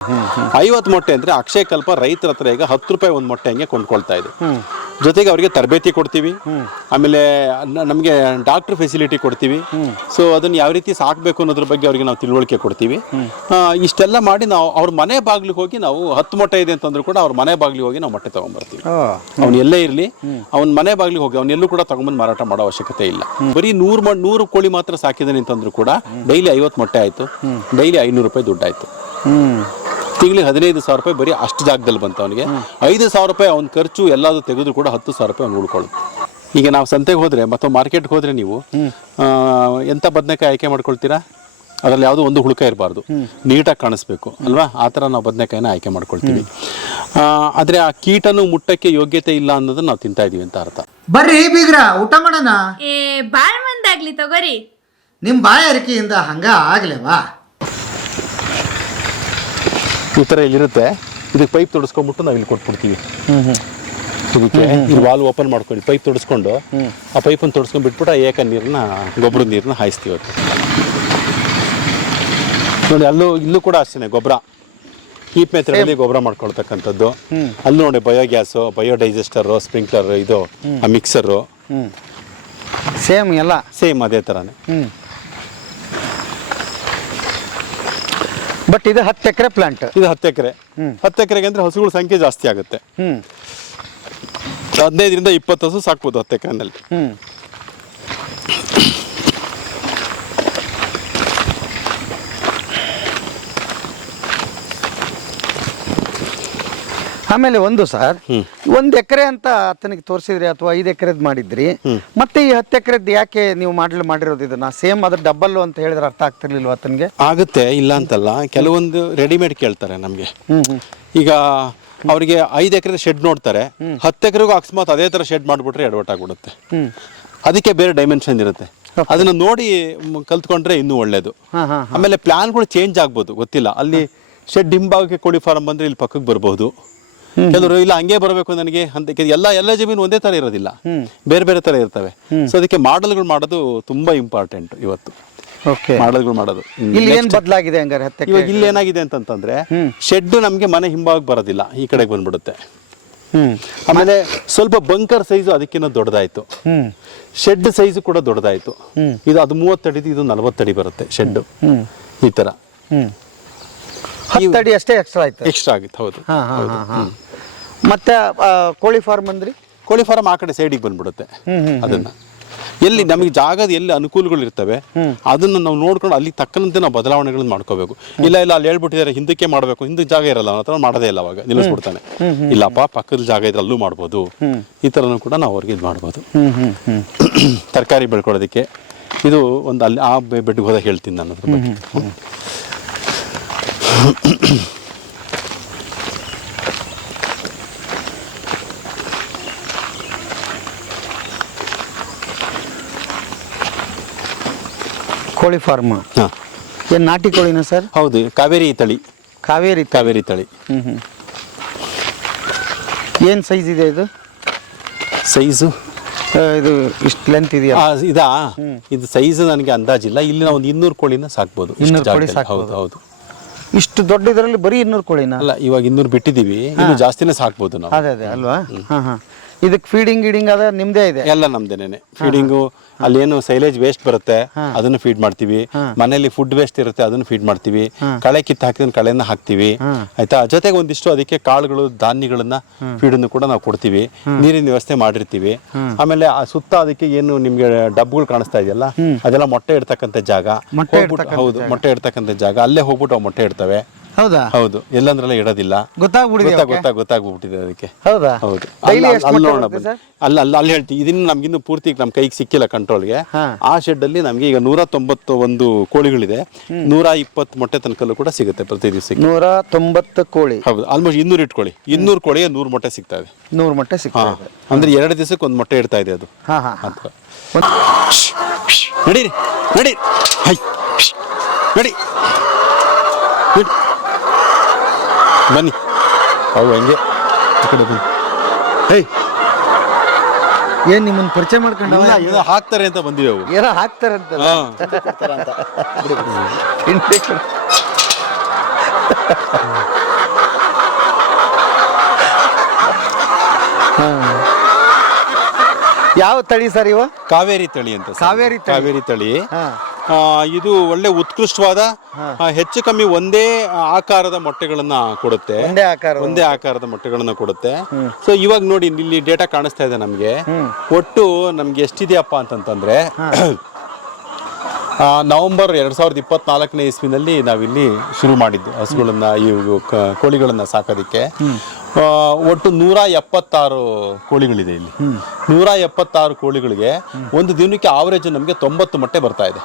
50 ಮೊಟ್ಟೆ ಅಂದರೆ ಅಕ್ಷಯ ಕಲ್ಪ ರೈತರ ಹತ್ರ ಈಗ 10 ರೂಪಾಯಿ ಒಂದು ಮೊಟ್ಟೆ ಹಂಗೆ ಕೊಂಡ್ಕೊಳ್ತಾ ಇದೆ. ಜೊತೆಗೆ ಅವರಿಗೆ ತರಬೇತಿ ಕೊಡ್ತೀವಿ, ಆಮೇಲೆ ನಮಗೆ ಡಾಕ್ಟರ್ ಫೆಸಿಲಿಟಿ ಕೊಡ್ತೀವಿ. ಸೊ ಅದನ್ನು ಯಾವ ರೀತಿ ಸಾಕಬೇಕು ಅನ್ನೋದ್ರ ಬಗ್ಗೆ ಅವರಿಗೆ ನಾವು ತಿಳುವಳಿಕೆ ಕೊಡ್ತೀವಿ. ಇಷ್ಟೆಲ್ಲ ಮಾಡಿ ನಾವು ಅವ್ರ ಮನೆ ಬಾಗಿಲಿಗೆ ಹೋಗಿ ನಾವು 10 ಮೊಟ್ಟೆ ಇದೆ ಅಂತಂದ್ರೂ ಕೂಡ ಅವ್ರ ಮನೆ ಬಾಗಿಲಿಗೆ ಹೋಗಿ ನಾವು ಮೊಟ್ಟೆ ತೊಗೊಂಬರ್ತೀವಿ. ಅವ್ನು ಎಲ್ಲೇ ಇರಲಿ ಅವ್ನ ಮನೆ ಬಾಗಿಲಿಗೆ ಹೋಗಿ ಅವನ್ನೆಲ್ಲೂ ಕೂಡ ತಗೊಂಬಂದು ಮಾರಾಟ ಮಾಡೋ ಅವಶ್ಯಕತೆ ಇಲ್ಲ. ಬರೀ 100 ಕೋಳಿ ಮಾತ್ರ ಸಾಕಿದ್ದಾನೆ ಅಂತಂದ್ರೂ ಕೂಡ ಡೈಲಿ 50 ಮೊಟ್ಟೆ ಆಯಿತು, ಡೈಲಿ 500 ರೂಪಾಯಿ ದುಡ್ಡಾಯಿತು. ತಿಂಗಳಿಗೆ 15,000 ರೂಪಾಯಿ ಬರೀ ಅಷ್ಟು ಜಾಗದಲ್ಲಿ ಬಂತು ಅವನಿಗೆ. 5,000 ರೂಪಾಯಿ ಅವ್ನ ಖರ್ಚು ಎಲ್ಲಾದರೂ ತೆಗೆದ್ರು ಕೂಡ 10,000 ರೂಪಾಯಿ ಅವ್ನು ಉಳ್ಕೊಳ್ಳೋದು. ಈಗ ನಾವು ಸಂತೆಗೆ ಹೋದರೆ ಮತ್ತು ಮಾರ್ಕೆಟ್ಗೆ ಹೋದರೆ ನೀವು ಎಂಥ ಬದನೆಕಾಯಿ ಆಯ್ಕೆ ಮಾಡ್ಕೊಳ್ತೀರಾ? ಅದರಲ್ಲಿ ಯಾವುದೋ ಒಂದು ಹುಳುಕ ಇರಬಾರ್ದು, ನೀಟಾಗಿ ಕಾಣಿಸ್ಬೇಕು ಅಲ್ವಾ? ಆ ಥರ ನಾವು ಬದನೆಕಾಯಿನ ಆಯ್ಕೆ ಮಾಡ್ಕೊಳ್ತೀವಿ. ಆದರೆ ಆ ಕೀಟನು ಮುಟ್ಟಕ್ಕೆ ಯೋಗ್ಯತೆ ಇಲ್ಲ ಅನ್ನೋದನ್ನ ನಾವು ತಿಂತಾ ಇದೀವಿ ಅಂತ ಅರ್ಥ. ಬರ್ರಿ ಬೀಗ್ರ ಊಟ ಮಾಡೋಣ. ಬಾಳ್ ಮಂದಾಗ್ಲಿ ತಗೋರಿ. ನಿಮ್ಮ ಬಾಯಾರಿಕೆಯಿಂದ ಹಂಗ ಆಗ್ಲೇವಾ? ಈ ಥರ ಇಲ್ಲಿರುತ್ತೆ. ಇದಕ್ಕೆ ಪೈಪ್ ತೊಡಸ್ಕೊಂಡ್ಬಿಟ್ಟು ನಾವು ಇಲ್ಲಿ ಕೊಟ್ಬಿಡ್ತೀವಿ. ಇದಕ್ಕೆ ಇದು ವಾಲ್ ಓಪನ್ ಮಾಡ್ಕೊಂಡು ಪೈಪ್ ತೊಡಸ್ಕೊಂಡು ಆ ಪೈಪನ್ನು ತೊಡಸ್ಕೊಂಡು ಬಿಟ್ಬಿಟ್ಟು ಏಕ ನೀರನ್ನ ಗೊಬ್ಬರದ ನೀರನ್ನ ಹಾಯಿಸ್ತೀವಿ. ಅದು ನೋಡಿ, ಇಲ್ಲೂ ಕೂಡ ಅಷ್ಟೇ ಗೊಬ್ಬರ ಕೀಪ್ ಮೆಥಡಲ್ಲಿ ಗೊಬ್ಬರ ಮಾಡ್ಕೊಳ್ತಕ್ಕಂಥದ್ದು. ಅಲ್ಲಿ ನೋಡಿ ಬಯೋಗ್ಯಾಸು, ಬಯೋಡೈಜೆಸ್ಟರು, ಸ್ಪ್ರಿಂಕ್ಲರ್, ಇದು ಆ ಮಿಕ್ಸರು ಸೇಮ್ ಎಲ್ಲ ಸೇಮ್ ಅದೇ ಥರನೇ. ಬಟ್ ಇದು 10 ಎಕರೆ ಪ್ಲಾಂಟ್. ಇದು 10 ಎಕರೆ. 10 ಎಕರೆಗೆ ಅಂದರೆ ಹಸುಗಳ ಸಂಖ್ಯೆ ಜಾಸ್ತಿ ಆಗುತ್ತೆ. 15ರಿಂದ 20 ಹಸು ಸಾಕ್ಬೋದು 10 ಎಕರೆನಲ್ಲಿ. ಆಮೇಲೆ ಒಂದು ಸರ್, 1 ಎಕರೆ ಅಂತ ಆತನಿಗೆ ತೋರಿಸಿದ್ರಿ ಅಥವಾ 5 ಎಕರೆದ್ ಮಾಡಿದ್ರಿ, ಮತ್ತೆ ಈ 10 ಎಕರೆದ್ ಯಾಕೆ ನೀವು ಮಾಡಿರೋದು ಇದನ್ನ ಸೇಮ್ ಅದ್ರ ಡಬ್ಬಲ್ ಅಂತ ಹೇಳಿದ್ರೆ ಅರ್ಥ ಆಗ್ತಿರ್ಲಿಲ್ವ ಆತನಿಗೆ? ಆಗುತ್ತೆ, ಇಲ್ಲ ಅಂತಲ್ಲ. ಕೆಲವೊಂದು ರೆಡಿಮೇಡ್ ಕೇಳ್ತಾರೆ ನಮಗೆ. ಈಗ ಅವರಿಗೆ 5 ಎಕರೆ ಶೆಡ್ ನೋಡ್ತಾರೆ, 10 ಎಕರೆಗೂ ಅಕಸ್ಮಾತ್ ಅದೇ ಥರ ಶೆಡ್ ಮಾಡಿಬಿಟ್ರೆ ಎಡವಟ್ಟಾಗ್ಬಿಡುತ್ತೆ. ಅದಕ್ಕೆ ಬೇರೆ ಡೈಮೆನ್ಷನ್ ಇರುತ್ತೆ. ಅದನ್ನ ನೋಡಿ ಕಲ್ತ್ಕೊಂಡ್ರೆ ಇನ್ನೂ ಒಳ್ಳೇದು. ಆಮೇಲೆ ಪ್ಲಾನ್ಗಳು ಚೇಂಜ್ ಆಗ್ಬೋದು, ಗೊತ್ತಿಲ್ಲ. ಅಲ್ಲಿ ಶೆಡ್ ಹಿಂಭಾಗಕ್ಕೆ ಕೋಳಿ ಫಾರ್ಮ್ ಬಂದ್ರೆ ಇಲ್ಲಿ ಪಕ್ಕಕ್ಕೆ ಬರ್ಬೋದು. ಕೆಲವರು ಇಲ್ಲ ಹಂಗೆ ಬರಬೇಕು ನನಗೆ ಅಂತ. ಎಲ್ಲ ಜಮೀನು ಒಂದೇ ತರ ಇರೋದಿಲ್ಲ, ಬೇರೆ ಬೇರೆ ತರ ಇರ್ತವೆ. ಸೊ ಅದಕ್ಕೆ ಮಾಡೆಲ್ಗಳು ಮಾಡೋದು ತುಂಬಾ ಇಂಪಾರ್ಟೆಂಟ್ ಇವತ್ತು. ಮಾಡೆಲ್ಗಳು ಮಾಡೋದು ಇಲ್ಲಿ ಏನ್ ಬದಲಾಗಿದೆ ಹಂಗಾರೆ? ಇವಾಗ ಇಲ್ಲಿ ಏನಾಗಿದೆ ಅಂತಂದ್ರೆ ಶೆಡ್ ನಮ್ಗೆ ಮನೆ ಹಿಂಭಾಗ ಬರೋದಿಲ್ಲ, ಈ ಕಡೆಗೆ ಬಂದ್ಬಿಡುತ್ತೆ. ಆಮೇಲೆ ಸ್ವಲ್ಪ ಬಂಕರ್ ಸೈಜು ಅದಕ್ಕಿಂತ ದೊಡ್ಡದಾಯ್ತು, ಶೆಡ್ ಸೈಜು ಕೂಡ ದೊಡ್ಡದಾಯ್ತು. ಅದು 30 ಅಡಿ, ಇದು 40 ಅಡಿ ಬರುತ್ತೆ ಶೆಡ್. ಈ ತರ 10 ಅಡಿ ಅಷ್ಟೇ ಎಕ್ಸ್ಟ್ರಾ ಆಯ್ತು. ಎಕ್ಸ್ಟ್ರಾ ಆಗಿತ್ತು, ಹೌದು. ಮತ್ತೆ ಕೋಳಿ ಫಾರ್ಮ್ ಅಂದ್ರಿ? ಕೋಳಿ ಫಾರ್ಮ್ ಆ ಕಡೆ ಸೈಡಿಗೆ ಬಂದ್ಬಿಡುತ್ತೆ. ಅದನ್ನ ಎಲ್ಲಿ ನಮಗೆ ಜಾಗದ ಎಲ್ಲಿ ಅನುಕೂಲಗಳು ಇರ್ತವೆ ಅದನ್ನ ನಾವು ನೋಡ್ಕೊಂಡು ಅಲ್ಲಿ ತಕ್ಕಂತೆ ನಾವು ಬದಲಾವಣೆಗಳನ್ನ ಮಾಡ್ಕೋಬೇಕು. ಇಲ್ಲ ಅಲ್ಲಿ ಹೇಳ್ಬಿಟ್ಟಿದ್ದಾರೆ ಹಿಂದಕ್ಕೆ ಮಾಡಬೇಕು, ಹಿಂದಕ್ಕೆ ಜಾಗ ಇರಲ್ಲ, ಅವನ ಹತ್ರ ಮಾಡೋದೇ ಇಲ್ಲ, ಅವಾಗ ನಿಲ್ಲಿಸ್ಬಿಡ್ತಾನೆ. ಇಲ್ಲಪ್ಪ ಪಕ್ಕದ ಜಾಗ ಇದ್ರೆ ಅಲ್ಲೂ ಮಾಡ್ಬೋದು. ಈ ಥರನೂ ಕೂಡ ನಾವು ಅವ್ರಿಗೆ ಇದು ಮಾಡ್ಬೋದು. ತರಕಾರಿ ಬೆಳ್ಕೊಳ್ಳೋದಕ್ಕೆ ಇದು ಒಂದು ಅಲ್ಲಿ ಆ ಬೆಡ್ಗೆ ಹೋದಾಗ ಹೇಳ್ತೀನಿ ನಾನು ಅದ್ರ ಬಗ್ಗೆ. ಕೋಳಿ ಫಾರ್ಮ್ ಏನ್ ನಾಟಿ ಕೋಳಿನ ಸರ್? ಹೌದು, ಕಾವೇರಿ ತಳಿ. ಕಾವೇರಿ ತಳಿ. ಏನ್ ಸೈಜ್ ಇದೆ ಇದು? ಸೈಜು ಇದು ಇಷ್ಟು ಲೆಂತ್ ಇದೆಯಾ? ಇದು ಸೈಜ್ ನನಗೆ ಅಂದಾಜಿಲ್ಲ. ಇಲ್ಲಿ ನಾವು ಒಂದು 200 ಕೋಳಿನ ಸಾಕ್ಬೋದು. 200 ಕೋಳಿ ಹೌದು ಹೌದು. ಇಷ್ಟು ದೊಡ್ಡ ಇದರಲ್ಲಿ ಬರೀ 200 ಕೋಳಿನ? ಅಲ್ಲ, ಇವಾಗ 200 ಬಿಟ್ಟಿದೀವಿ, ಇನ್ನು ಜಾಸ್ತಿನೇ ಸಾಕ್ಬೋದು ನಾವು. ಅದೇ ಅಲ್ವಾ? ಇದಕ್ಕೆ ಫೀಡಿಂಗ್ ಅದ ನಿಮ್ದೇ ಇದೆ? ಎಲ್ಲ ನಮ್ದೇನೆ. ಫೀಡಿಂಗು ಅಲ್ಲೇನು ಸೈಲೇಜ್ ವೇಸ್ಟ್ ಬರುತ್ತೆ ಅದನ್ನು ಫೀಡ್ ಮಾಡ್ತೀವಿ. ಮನೆಯಲ್ಲಿ ಫುಡ್ ವೇಸ್ಟ್ ಇರುತ್ತೆ ಅದನ್ನು ಫೀಡ್ ಮಾಡ್ತೀವಿ. ಕಳೆ ಕಿತ್ತು ಹಾಕಿದ್ರೆ ಕಳೆನ ಹಾಕ್ತಿವಿ, ಆಯ್ತಾ. ಜೊತೆಗೆ ಒಂದಿಷ್ಟು ಅದಕ್ಕೆ ಕಾಳುಗಳು, ಧಾನ್ಯಗಳನ್ನ ಫೀಡನ್ನು ಕೂಡ ನಾವು ಕೊಡ್ತೀವಿ. ನೀರಿನ ವ್ಯವಸ್ಥೆ ಮಾಡಿರ್ತೀವಿ. ಆಮೇಲೆ ಆ ಸುತ್ತ ಅದಕ್ಕೆ ಏನು ನಿಮ್ಗೆ ಡಬ್ಗಳು ಕಾಣಿಸ್ತಾ ಇದೆಯಲ್ಲ, ಅದೆಲ್ಲ ಮೊಟ್ಟೆ ಇಡ್ತಕ್ಕಂಥ ಜಾಗ. ಹೌದು, ಮೊಟ್ಟೆ ಇಡ್ತಕ್ಕಂಥ ಜಾಗ. ಅಲ್ಲೇ ಹೋಗ್ಬಿಟ್ಟು ಅವು ಮೊಟ್ಟೆ ಇಡ್ತವೆ. ಹೌದಾ? ಹೌದು, ಎಲ್ಲಂದ್ರೆಲ್ಲ ಇಡೋದಿಲ್ಲ. ಗೊತ್ತಾಗ್ಬಿಟ್ಟಿದೆ ಅದಕ್ಕೆ. ಹೌದಾ? ಹೌದು. ಅಲ್ಲಿ ಹೇಳ್ತೀವಿ. ಇದನ್ನ ನಮ್ಗಿನ್ನು ಪೂರ್ತಿ ನಮ್ ಕೈಗೆ ಸಿಕ್ಕಿಲ್ಲ ಕಂಟ್ರೋಲ್ಗೆ. ಆ ಶೆಡ್ ಅಲ್ಲಿ ನಮ್ಗೆ ಈಗ 191 ಕೋಳಿಗಳಿದೆ. 120 ಮೊಟ್ಟೆ ತನಕಲ್ಲೂ ಕೂಡ ಸಿಗುತ್ತೆ ಪ್ರತಿ ದಿವಸಕ್ಕೆ. 190 ಕೋಳಿ? ಹೌದು, ಆಲ್ಮೋಸ್ಟ್ 200 ಇಟ್ಕೊಳ್ಳಿ. 200 ಕೋಳಿಗೆ 100 ಮೊಟ್ಟೆ ಸಿಗ್ತಾ ಇದೆ. 100 ಮೊಟ್ಟೆ ಸಿಗ್ತಾ ಇದೆ ಅಂದ್ರೆ 2 ದಿವಸಕ್ಕೆ ಒಂದು ಮೊಟ್ಟೆ ಇಡ್ತಾ ಇದೆ ಅದು. ನಡೀರಿ ನಡಿ ನಡಿ ಬನ್ನಿ. ಅವು ಹಂಗೆ ಏನ್ ನಿಮ್ಮನ್ನ ಪರಿಚಯ ಮಾಡ್ಕೊಂಡ? ಏನೋ ಹಾಕ್ತಾರೆ ಅಂತ ಬಂದಿವೆ ಅವು. ಏನೋ ಹಾಕ್ತಾರೆ ಅಂತ ಯಾವ ತಳಿ ಸರ್ ಇವ? ಕಾವೇರಿ ತಳಿ ಅಂತ ಸರ್. ಕಾವೇರಿ ತಳಿ. ಇದು ಒಳ್ಳೆ ಉತ್ಕೃಷ್ಟವಾದ ಹೆಚ್ಚು ಕಮ್ಮಿ ಒಂದೇ ಆಕಾರದ ಮೊಟ್ಟೆಗಳನ್ನ ಕೊಡುತ್ತೆ. ಒಂದೇ ಆಕಾರದ ಮೊಟ್ಟೆಗಳನ್ನ ಕೊಡುತ್ತೆ. ಸೊ ಇವಾಗ ನೋಡಿ ಇಲ್ಲಿ ಡೇಟಾ ಕಾಣಿಸ್ತಾ ಇದೆ ನಮ್ಗೆ. ಒಟ್ಟು ನಮ್ಗೆ ಎಷ್ಟಿದೆಯಪ್ಪ ಅಂತಂತಂದ್ರೆ ನವೆಂಬರ್ 2024ನೇ ಇಸ್ವಿನಲ್ಲಿ ನಾವಿಲ್ಲಿ ಶುರು ಮಾಡಿದ್ದು ಹಸುಗಳನ್ನ ಕೋಳಿಗಳನ್ನ ಸಾಕೋದಿಕ್ಕೆ. ಒಟ್ಟು 176 ಕೋಳಿಗಳಿದೆ ಇಲ್ಲಿ. 176 ಕೋಳಿಗಳಿಗೆ ಒಂದು ದಿನಕ್ಕೆ ಆವರೇಜ್ ನಮಗೆ 90 ಮೊಟ್ಟೆ ಬರ್ತಾ ಇದೆ.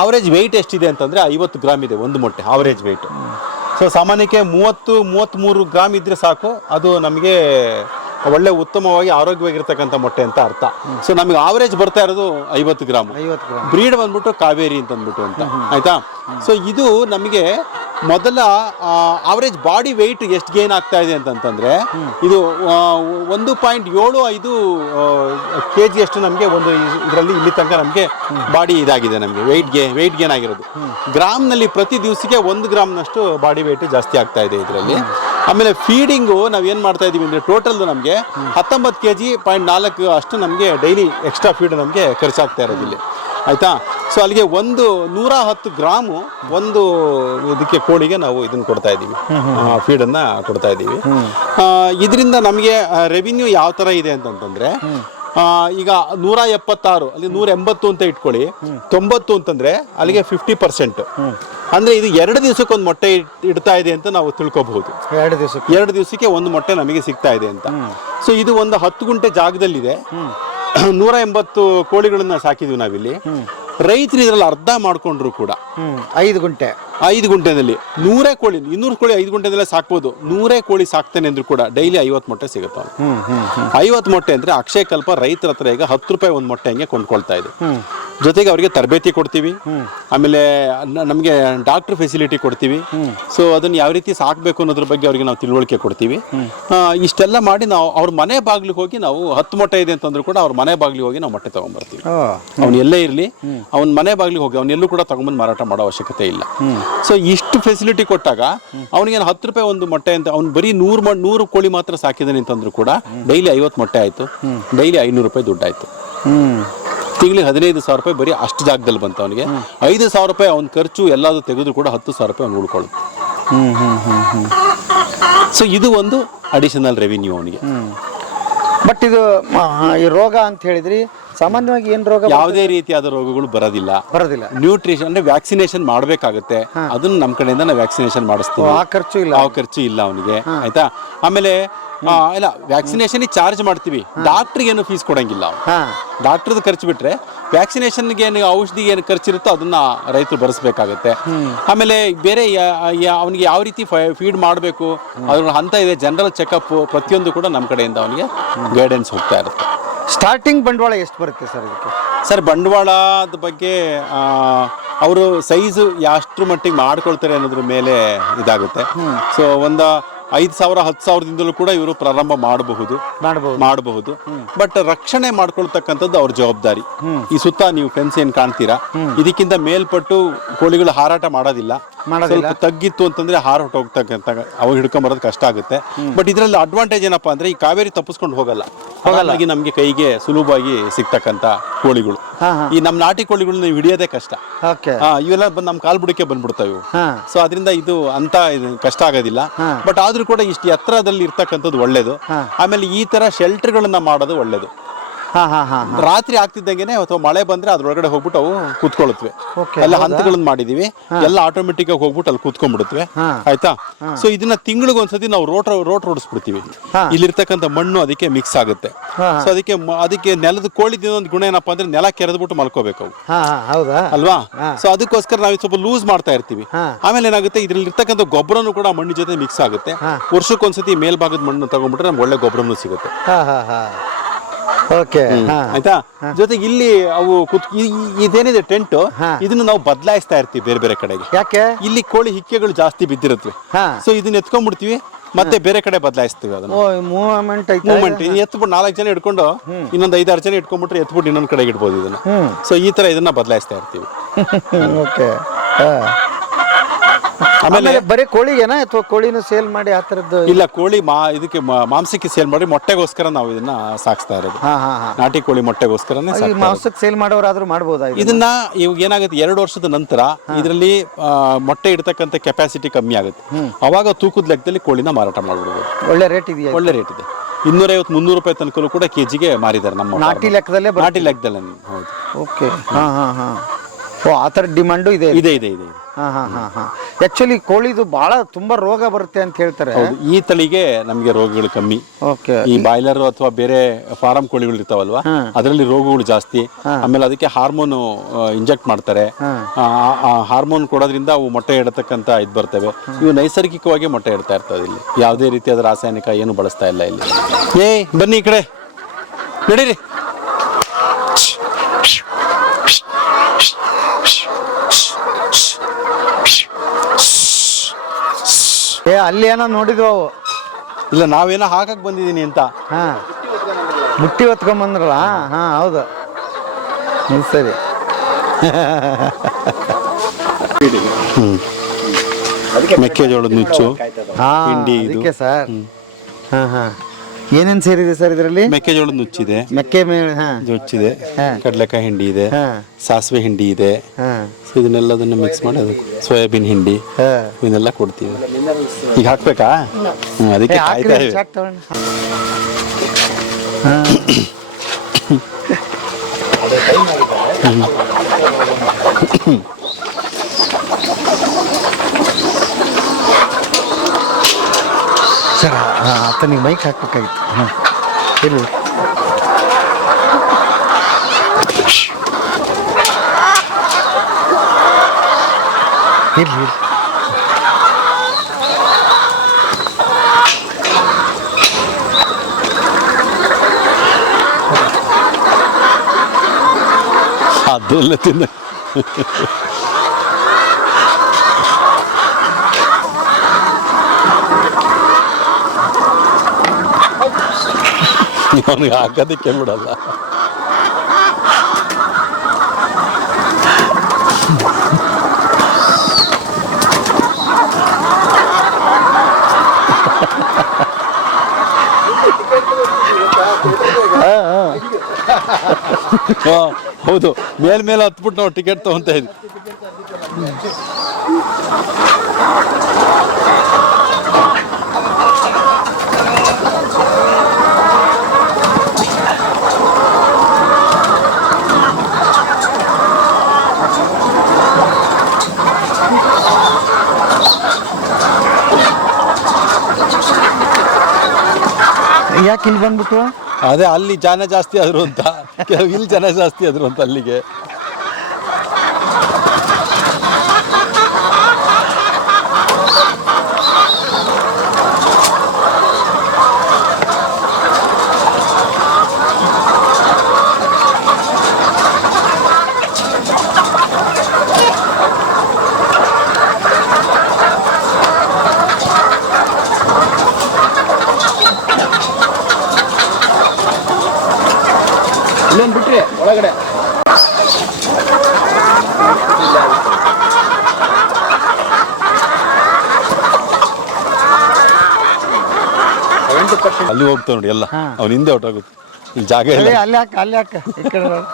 ಆವರೇಜ್ ವೆಯ್ಟ್ ಎಷ್ಟಿದೆ ಅಂತಂದ್ರೆ 50 ಗ್ರಾಮ್ ಇದೆ ಒಂದು ಮೊಟ್ಟೆ ಆವರೇಜ್ ವೆಯ್ಟ್. ಸೊ ಸಾಮಾನ್ಯಕ್ಕೆ 30-33 ಗ್ರಾಮ್ ಇದ್ರೆ ಸಾಕು, ಅದು ನಮಗೆ ಒಳ್ಳೆ ಉತ್ತಮವಾಗಿ ಆರೋಗ್ಯವಾಗಿರ್ತಕ್ಕಂಥ ಮೊಟ್ಟೆ ಅಂತ ಅರ್ಥ. ಸೊ ನಮಗೆ ಆವರೇಜ್ ಬರ್ತಾ ಇರೋದು 50 ಗ್ರಾಮ್. ಬ್ರೀಡ್ ಬಂದ್ಬಿಟ್ಟು ಕಾವೇರಿ ಅಂತ ಅಂದ್ಬಿಟ್ಟು ಅಂತ ಆಯ್ತಾ. ಸೊ ಇದು ನಮಗೆ ಮೊದಲ ಆವರೇಜ್ ಬಾಡಿ ವೆಯ್ಟ್ ಎಷ್ಟು ಗೇನ್ ಆಗ್ತಾ ಇದೆ ಅಂತಂತಂದ್ರೆ ಇದು 1.75 kg ಅಷ್ಟು ನಮಗೆ ಒಂದು ಇದರಲ್ಲಿ ಇಲ್ಲಿ ತನಕ ನಮಗೆ ಬಾಡಿ ಇದಾಗಿದೆ. ನಮಗೆ ವೆಯ್ಟ್ ಗೇನ್ ಆಗಿರೋದು ಗ್ರಾಮ್ನಲ್ಲಿ ಪ್ರತಿ ದಿವಸಕ್ಕೆ 1 ಗ್ರಾಮ್ನಷ್ಟು ಬಾಡಿ ವೆಯ್ಟ್ ಜಾಸ್ತಿ ಆಗ್ತಾ ಇದೆ ಇದರಲ್ಲಿ. ಆಮೇಲೆ ಫೀಡಿಂಗು ನಾವು ಏನು ಮಾಡ್ತಾ ಇದೀವಿ ಅಂದರೆ ಟೋಟಲ್ ನಮಗೆ 19 kg.4 ಅಷ್ಟು ನಮಗೆ ಡೈಲಿ ಎಕ್ಸ್ಟ್ರಾ ಫೀಡ್ ನಮಗೆ ಖರ್ಚಾಗ್ತಾ ಇರೋದಿಲ್ಲ ಆಯಿತಾ. ಸೊ ಅಲ್ಲಿಗೆ 110 ಗ್ರಾಮು ಒಂದು ಇದಕ್ಕೆ ಕೋಳಿಗೆ ನಾವು ಇದನ್ನು ಕೊಡ್ತಾ ಇದ್ದೀವಿ, ಫೀಡನ್ನು ಕೊಡ್ತಾ ಇದ್ದೀವಿ. ಇದರಿಂದ ನಮಗೆ ರೆವಿನ್ಯೂ ಯಾವ ಥರ ಇದೆ ಅಂತಂತಂದರೆ ಈಗ 176 ಅಲ್ಲಿ 180 ಅಂತ ಇಟ್ಕೊಳ್ಳಿ, 90 ಅಂತಂದ್ರೆ ಅಲ್ಲಿಗೆ 50%. ಅಂದ್ರೆ ಇದು 2 ದಿವಸಕ್ಕೊಂದು ಮೊಟ್ಟೆ ಇಡ್ತಾ ಇದೆ ಅಂತ ನಾವು ತಿಳ್ಕೊಬಹುದು. 2 ದಿವಸಕ್ಕೆ ಒಂದು ಮೊಟ್ಟೆ ನಮಗೆ ಸಿಗ್ತಾ ಇದೆ ಅಂತ. ಸೊ ಇದು ಒಂದು 10 ಗುಂಟೆ ಜಾಗದಲ್ಲಿದೆ. 180 ಕೋಳಿಗಳನ್ನ ಸಾಕಿದ್ವಿ ನಾವಿಲ್ಲಿ. ರೈತರು ಇದ್ರಲ್ಲಿ ಅರ್ಧ ಮಾಡ್ಕೊಂಡ್ರು ಕೂಡ 5 ಗುಂಟೆನಲ್ಲಿ 100 ಕೋಳಿ 200 ಕೋಳಿ 5 ಗುಂಟೆದಲ್ಲೇ ಸಾಕ್ಬೋದು. 100 ಕೋಳಿ ಸಾಕ್ತಾನೆ ಅಂದ್ರೂ ಕೂಡ ಡೈಲಿ 50 ಮೊಟ್ಟೆ ಸಿಗುತ್ತೆ. 50 ಮೊಟ್ಟೆ ಅಂದ್ರೆ ಅಕ್ಷಯ ಕಲ್ಪ ರೈತರ ಹತ್ರ ಈಗ 10 ರೂಪಾಯಿ ಒಂದು ಮೊಟ್ಟೆ ಹಂಗೆ ಕೊಂಡ್ಕೊಳ್ತಾ ಇದೆ. ಜೊತೆಗೆ ಅವರಿಗೆ ತರಬೇತಿ ಕೊಡ್ತೀವಿ, ಆಮೇಲೆ ನಮಗೆ ಡಾಕ್ಟರ್ ಫೆಸಿಲಿಟಿ ಕೊಡ್ತೀವಿ. ಸೊ ಅದನ್ನ ಯಾವ ರೀತಿ ಸಾಕಬೇಕು ಅನ್ನೋದ್ರ ಬಗ್ಗೆ ಅವರಿಗೆ ನಾವು ತಿಳುವಳಿಕೆ ಕೊಡ್ತೀವಿ. ಇಷ್ಟೆಲ್ಲ ಮಾಡಿ ನಾವು ಅವ್ರ ಮನೆ ಬಾಗಿಲಿಗೆ ಹೋಗಿ ನಾವು 10 ಮೊಟ್ಟೆ ಇದೆ ಅಂತಂದ್ರೂ ಕೂಡ ಅವ್ರ ಮನೆ ಬಾಗಿಲಿಗೆ ಹೋಗಿ ನಾವು ಮೊಟ್ಟೆ ತಗೊಂಡ್ಬರ್ತೀವಿ. ಅವ್ನು ಎಲ್ಲೇ ಇರಲಿ ಅವ್ನ ಮನೆ ಬಾಗಿಲಿಗೆ ಹೋಗಿ ಅವನ್ನೆಲ್ಲೂ ಕೂಡ ತಗೊಂಡ್ಬಂದು ಮಾರಾಟ ಮಾಡೋ ಅವಶ್ಯಕತೆ ಇಲ್ಲ. ಸೊ ಇಷ್ಟು ಫೆಸಿಲಿಟಿ ಕೊಟ್ಟಾಗ ಅವನಿಗೆ 10 ರೂಪಾಯಿ ಒಂದು ಮೊಟ್ಟೆ ಅಂತ ಅವ್ನು ಬರೀ 100 ಕೋಳಿ ಮಾತ್ರ ಸಾಕಿದಾನೆ ಅಂತಂದ್ರೂ ಕೂಡ ಡೈಲಿ 50 ಮೊಟ್ಟೆ ಆಯ್ತು, ಡೈಲಿ 500 ರೂಪಾಯಿ ದುಡ್ಡಾಯ್ತು. ತಿಂಗಳಿಗೆ 15,000 ರೂಪಾಯಿ ಬರೀ ಅಷ್ಟು ಜಾಗದಲ್ಲಿ ಬಂತು ಅವನಿಗೆ. 5,000 ರೂಪಾಯಿ ಅವ್ನ ಖರ್ಚು ಎಲ್ಲಾದ್ರೂ ತೆಗೆದ್ರು ಕೂಡ 10,000 ರೂಪಾಯಿ ಅವ್ನು ಉಳ್ಕೊಳ್ಳು. ಸೊ ಇದು ಒಂದು ಅಡಿಷನಲ್ ರೆವಿನ್ಯೂ ಅವನಿಗೆ. ಬಟ್ ಇದು ಈ ರೋಗ ಅಂತ ಹೇಳಿದ್ರಿ, ಸಾಮಾನ್ಯವಾಗಿ ಏನ್ ರೋಗ? ಯಾವುದೇ ರೀತಿಯಾದ ರೋಗಗಳು ಬರೋದಿಲ್ಲ. ನ್ಯೂಟ್ರಿಷನ್ ಅಂದ್ರೆ ವ್ಯಾಕ್ಸಿನೇಷನ್ ಮಾಡ್ಬೇಕಾಗುತ್ತೆ, ಅದನ್ನ ನಮ್ಮ ಕಡೆಯಿಂದ ನಾವು ವ್ಯಾಕ್ಸಿನೇಷನ್ ಮಾಡಿಸ್ತೀವಿ. ಆ ಖರ್ಚು ಇಲ್ಲ ಅವನಿಗೆ ಆಯ್ತಾ. ಆಮೇಲೆ ಇಲ್ಲ ವ್ಯಾಕ್ಸಿನೇಷನ್ ಚಾರ್ಜ್ ಮಾಡ್ತೀವಿ, ಡಾಕ್ಟ್ರಿಗೆ ಏನು ಫೀಸ್ ಕೊಡಂಗಿಲ್ಲ. ಡಾಕ್ಟರ್ದು ಖರ್ಚು ಬಿಟ್ರೆ ವ್ಯಾಕ್ಸಿನೇಷನ್ಗೆ ಏನು ಔಷಧಿಗೆ ಏನು ಖರ್ಚಿರುತ್ತೋ ಅದನ್ನ ರೈತರು ಭರಿಸಬೇಕಾಗತ್ತೆ. ಆಮೇಲೆ ಬೇರೆ ಅವನಿಗೆ ಯಾವ ರೀತಿ ಫೀಡ್ ಮಾಡಬೇಕು ಅದ್ರ ಹಂತ ಇದೆ, ಜನರಲ್ ಚೆಕಪ್ ಪ್ರತಿಯೊಂದು ಕೂಡ ನಮ್ಮ ಕಡೆಯಿಂದ ಅವನಿಗೆ ಗೈಡೆನ್ಸ್ ಹೋಗ್ತಾ ಇರುತ್ತೆ. ಸ್ಟಾರ್ಟಿಂಗ್ ಬಂಡವಾಳ ಎಷ್ಟು ಬರುತ್ತೆ ಸರ್ ಇದಕ್ಕೆ? ಸರ್ ಬಂಡವಾಳದ ಬಗ್ಗೆ ಅವರು ಸೈಜು ಎಷ್ಟರ ಮಟ್ಟಿಗೆ ಮಾಡ್ಕೊಳ್ತಾರೆ ಅನ್ನೋದ್ರ ಮೇಲೆ ಇದಾಗುತ್ತೆ. ಸೊ ಒಂದು 5,000 10,000ದಿಂದಲೂ ಕೂಡ ಇವರು ಪ್ರಾರಂಭ ಮಾಡಬಹುದು. ಬಟ್ ರಕ್ಷಣೆ ಮಾಡ್ಕೊಳ್ತಕ್ಕಂಥದ್ದು ಅವ್ರ ಜವಾಬ್ದಾರಿ. ಈ ಸುತ್ತ ನೀವು ಫೆನ್ಸ್ ಏನ್ ಕಾಣ್ತೀರಾ, ಇದಕ್ಕಿಂತ ಮೇಲ್ಪಟ್ಟು ಕೋಳಿಗಳು ಹಾರಾಟ ಮಾಡೋದಿಲ್ಲ. ಸ್ವಲ್ಪ ತಗ್ಗಿತ್ತು ಅಂತಂದ್ರೆ ಹಾರ ಹೊಟ್ಟೋಗ್ತಕ್ಕಂಥ ಅವಾಗ ಹಿಡ್ಕೊಂಬರೋದು ಕಷ್ಟ ಆಗುತ್ತೆ. ಬಟ್ ಇದರಲ್ಲಿ ಅಡ್ವಾಂಟೇಜ್ ಏನಪ್ಪಾ ಅಂದ್ರೆ ಈ ಕಾವೇರಿ ತಪ್ಪಿಸ್ಕೊಂಡು ಹೋಗಲ್ಲ. ಹಾಗಾಗಿ ನಮ್ಗೆ ಕೈಗೆ ಸುಲಭವಾಗಿ ಸಿಗ್ತಕ್ಕಂಥ ಕೋಳಿಗಳು. ಈ ನಮ್ಮ ನಾಟಿ ಕೋಳಿಗಳನ್ನ ನೀವು ಹಿಡಿಯೋದೇ ಕಷ್ಟ. ಇವೆಲ್ಲ ಬಂದು ನಮ್ಮ ಕಾಲ್ ಬುಡಕ್ಕೆ ಬಂದ್ಬಿಡ್ತಾವೆ ಇವು. ಸೊ ಅದರಿಂದ ಇದು ಅಂತ ಕಷ್ಟ ಆಗೋದಿಲ್ಲ. ಬಟ್ ಆದ್ರೂ ಕೂಡ ಇಷ್ಟು ಎತ್ತರದಲ್ಲಿ ಇರ್ತಕ್ಕಂಥದ್ದು ಒಳ್ಳೇದು. ಆಮೇಲೆ ಈ ತರ ಶೆಲ್ಟರ್ಗಳನ್ನ ಮಾಡೋದು ಒಳ್ಳೇದು. ರಾತ್ರಿ ಆಗ್ತಿದ್ದಂಗೆನೆ ಅಥವಾ ಮಳೆ ಬಂದ್ರೆ ಅದ್ರೊಳಗಡೆ ಹೋಗ್ಬಿಟ್ಟು ಅವು ಕೂತ್ಕೊಳ್ಳುತ್ತವೆ. ಎಲ್ಲ ಹಂತಗಳನ್ನ ಮಾಡಿದೀವಿ, ಎಲ್ಲ ಆಟೋಮೆಟಿಕ್ ಆಗಿ ಹೋಗ್ಬಿಟ್ಟು ಅಲ್ಲಿ ಕೂತ್ಕೊಂಡ್ಬಿಡುತ್ತವೆ ಆಯ್ತಾ. ಸೊ ಇದನ್ನ ತಿಂಗಳಿಗೊಂದ್ಸತಿ ನಾವು ರೋಟ್ ಹೊಡಿಸ್ಬಿಡ್ತೀವಿ. ಇಲ್ಲಿರ್ತಕ್ಕಂಥ ಮಣ್ಣು ಅದಕ್ಕೆ ಮಿಕ್ಸ್ ಆಗುತ್ತೆ. ಸೊ ಅದಕ್ಕೆ ನೆಲದ ಕೋಳಿದ ಒಂದು ಗುಣ ಏನಪ್ಪಾ ಅಂದ್ರೆ ನೆಲ ಕೆರೆದ್ಬಿಟ್ಟು ಮಲ್ಕೋಬೇಕು ಅವು ಅಲ್ವಾ. ಸೊ ಅದಕ್ಕೋಸ್ಕರ ನಾವು ಸ್ವಲ್ಪ ಲೂಸ್ ಮಾಡ್ತಾ ಇರ್ತೀವಿ. ಆಮೇಲೆ ಏನಾಗುತ್ತೆ, ಇದ್ರಲ್ಲಿ ಇರ್ತಕ್ಕಂಥ ಗೊಬ್ಬರನು ಕೂಡ ಮಣ್ಣು ಜೊತೆ ಮಿಕ್ಸ್ ಆಗುತ್ತೆ. ವರ್ಷಕ್ಕೊಂದ್ಸತಿ ಮೇಲ್ಭಾಗದ ಮಣ್ಣು ತಗೊಂಡ್ಬಿಟ್ರೆ ನಮ್ಗೆ ಒಳ್ಳೆ ಗೊಬ್ಬರನು ಸಿಗುತ್ತೆ ಆಯ್ತಾ. ಜೊತೆಗೆ ಇಲ್ಲಿ ಅವು ಇದೇನಿದೆ ಟೆಂಟ್, ಇದನ್ನ ನಾವು ಬದಲಾಯಿಸ್ತಾ ಇರ್ತೀವಿ ಬೇರೆ ಬೇರೆ ಕಡೆಗೆ. ಯಾಕೆ? ಇಲ್ಲಿ ಕೋಳಿ ಹಿಕ್ಕೆಗಳು ಜಾಸ್ತಿ ಬಿದ್ದಿರುತ್ತವೆ. ಸೊ ಇದನ್ನ ಎತ್ಕೊಂಡ್ಬಿಡ್ತೀವಿ, ಮತ್ತೆ ಬೇರೆ ಕಡೆ ಬದಲಾಯಿಸ್ತೀವಿ. ಅದನ್ನ ಮೂವ್ಮೆಂಟ್ ಎತ್ಬಿಟ್ಟು 4 ಜನ ಇಟ್ಕೊಂಡು ಇನ್ನೊಂದು 5-6 ಜನ ಇಟ್ಕೊಂಡ್ಬಿಟ್ರೆ ಎತ್ಬಿಟ್ಟು ಇನ್ನೊಂದ್ ಕಡೆಗೆ ಇಡ್ಬೋದು ಇದನ್ನ. ಸೊ ಈ ತರ ಇದನ್ನ ಬದಲಾಯಿಸ್ತಾ ಇರ್ತೀವಿ. ಆಮೇಲೆ ಆಮೇಲೆ ಬರೀ ಕೋಳಿಗೆನಾ ಅಥವಾ ಕೋಳಿನೂ ಸೇಲ್ ಮಾಡಿ ಆ ಥರದ್ದು? ಇಲ್ಲ, ಕೋಳಿ ಇದಕ್ಕೆ ಮಾಂಸಕ್ಕೆ ಸೇಲ್ ಮಾಡಿ ಮೊಟ್ಟೆಗೋಸ್ಕರ ನಾವು ಇದನ್ನ ಸಾಕ್ಸ್ತಾ ಇರೋದು. ಹಾ ಹಾ ಹಾ. ನಾಟಿ ಕೋಳಿ ಮೊಟ್ಟೆಗೋಸ್ಕರನೇ ಈ ಸಾಕ್ತಾ ಮಾಂಸಕ್ಕೆ ಸೇಲ್ ಮಾಡೋರಾದ್ರೂ ಮಾಡ್ಬೋದಾ ಇದು? ಇದನ್ನ ಇವಾಗ ಏನಾಗುತ್ತೆ, 2 ವರ್ಷದ ನಂತರ ಇದರಲ್ಲಿ ಮೊಟ್ಟೆ ಇಡ್ತಕ್ಕಂಥ ಕೆಪಾಸಿಟಿ ಕಮ್ಮಿ ಆಗುತ್ತೆ. ಅವಾಗ ತೂಕದ ಲೆಕ್ಕದಲ್ಲಿ ಕೋಳಿನ ಮಾರಾಟ ಮಾಡ್ಬಿಡ್ಬೋದು. ಒಳ್ಳೆ ರೇಟ್ ಇದೆಯಾ? ಒಳ್ಳೆ ರೇಟ್ ಇದೆ. 250-300 ರೂಪಾಯಿ ತನಕಲ್ಲೂ ಕೂಡ ಕೆಜಿಗೆ ಮಾರಿದ್ದಾರೆ ನಮ್ಮ ನಾಟಿ ಲೆಕ್ಕದಲ್ಲೇ ನಾಟಿ ಲೆಕ್ಕದಲ್ಲೇ. ಹೌದು. ಓಕೆ. ಹಾ ಹಾ ಹಾ. ಓ, ಆ ಥರ ಡಿಮಾಂಡು ಇದೆ? ಇದೆ ಇದೆ ಇದೆ. ಹಾ ಹಾ ಹಾ ಹಾ. ಆ್ಯಕ್ಚುಲಿ ಕೋಳಿದು ಭಾಳ ತುಂಬಾ ರೋಗ ಬರುತ್ತೆ ಅಂತ ಹೇಳ್ತಾರೆ. ಹೌದು, ಈ ತಳಿಗೆ ನಮಗೆ ರೋಗಗಳು ಕಮ್ಮಿ. ಓಕೆ. ಈ ಬಾಯ್ಲರ್ ಅಥವಾ ಬೇರೆ ಫಾರಂ ಕೋಳಿಗಳು ಇರ್ತಾವಲ್ವಾ, ಅದರಲ್ಲಿ ರೋಗಗಳು ಜಾಸ್ತಿ. ಆಮೇಲೆ ಅದಕ್ಕೆ ಹಾರ್ಮೋನ್ ಇಂಜೆಕ್ಟ್ ಮಾಡ್ತಾರೆ. ಆ ಹಾರ್ಮೋನ್ ಕೊಡೋದ್ರಿಂದ ಅವು ಮೊಟ್ಟೆ ಇಡತಕ್ಕಂತ ಇದು ಬರ್ತವೆ. ಇವು ನೈಸರ್ಗಿಕವಾಗಿ ಮೊಟ್ಟೆ ಇಡ್ತಾ ಇರ್ತವೆ. ಇಲ್ಲಿ ಯಾವುದೇ ರೀತಿಯಾದ ರಾಸಾಯನಿಕ ಏನು ಬಳಸ್ತಾ ಇಲ್ಲ. ಇಲ್ಲಿ ಬನ್ನಿ, ಈ ಕಡೆ ನಡೀರಿ. ಅಲ್ಲಿ ಏನೋ ನೋಡಿದ್ವು ಅವು. ಇಲ್ಲ, ನಾವೇನೋ ಹಾಕಕ್ ಬಂದಿದ್ದೀನಿ ಅಂತ. ಹಾ, ಬುಟ್ಟಿ ಹೊತ್ಕೊಂಬಂದ್ರಲ್ಲ. ಹಾ ಹೌದು, ಸರಿ. ಮೆಕ್ಕೆಜೋಳದ ನುಚ್ಚು, ಹಾ, ಹಿಂಡಿ ಇದು. ಅದಕ್ಕೆ ಸರ್. ಹಾ ಹಾ. ಏನೇನು ಸೇರಿದೆ ಸರ್ ಇದರಲ್ಲಿ? ಮೆಕ್ಕೆಜೋಳದ ನುಚ್ಚಿದೆ, ನುಚ್ಚಿದೆ, ಕಡಲೆಕಾಯಿ ಹಿಂಡಿ ಇದೆ, ಸಾಸಿವೆ ಹಿಂಡಿ ಇದೆ. ಸೊ ಇದನ್ನೆಲ್ಲದನ್ನ ಮಿಕ್ಸ್ ಮಾಡಿ ಅದಕ್ಕೆ ಸೋಯಾಬೀನ್ ಹಿಂಡಿ ಇವನ್ನೆಲ್ಲ ಕೊಡ್ತೀವಿ. ಈಗ ಹಾಕ್ಬೇಕಾ? ಅದಕ್ಕೆ ಕಾಯ್ತಾ ಇದ್ದೀವಿ. ಸರ್, ಆತನಿಗೆ ಮೈಕ್ ಹಾಕ್ಬೇಕಾಗಿತ್ತು. ಹಾಂ, ಇಲ್ಲಿ ಇರ್ಲಿ. ಅದೆಲ್ಲ ತಿನ್ನ ಅವನಿಗೆ ಹಾಕೋದಕ್ಕೆ ಬಿಡಲ್ಲ. ಹೌದು, ಮೇಲ್ಮೇಲೆ ಹತ್ಬಿಟ್ಟು ನಾವು ಟಿಕೆಟ್ ತಗೊಂತ ಇದ್ವಿ. ಯಾಕೆ ಇಲ್ಲಿ ಬಂದ್ಬಿಟ್ಟು? ಅದೇ, ಅಲ್ಲಿ ಜನ ಜಾಸ್ತಿ ಆದ್ರು ಅಂತ, ಇಲ್ಲಿ ಜನ ಜಾಸ್ತಿ ಆದ್ರು ಅಂತ ಅಲ್ಲಿಗೆ. ಇಲ್ಲೇನು ಬಿಟ್ರಿ ಒಳಗಡೆ? ಅಲ್ಲಿ ಹೋಗ್ತಾವ ನೋಡಿ ಎಲ್ಲ, ಅವ್ನ ಹಿಂದೆ ಹೊರಟೋಗುತ್ತೆ. ಇಲ್ಲಿ ಜಾಗ ಇಲ್ಲ. ಅಲ್ಲಿ ಹಾಕ, ಅಲ್ಲಿ ಹಾಕ, ಈ ಕಡೆ ನೋಡಿ.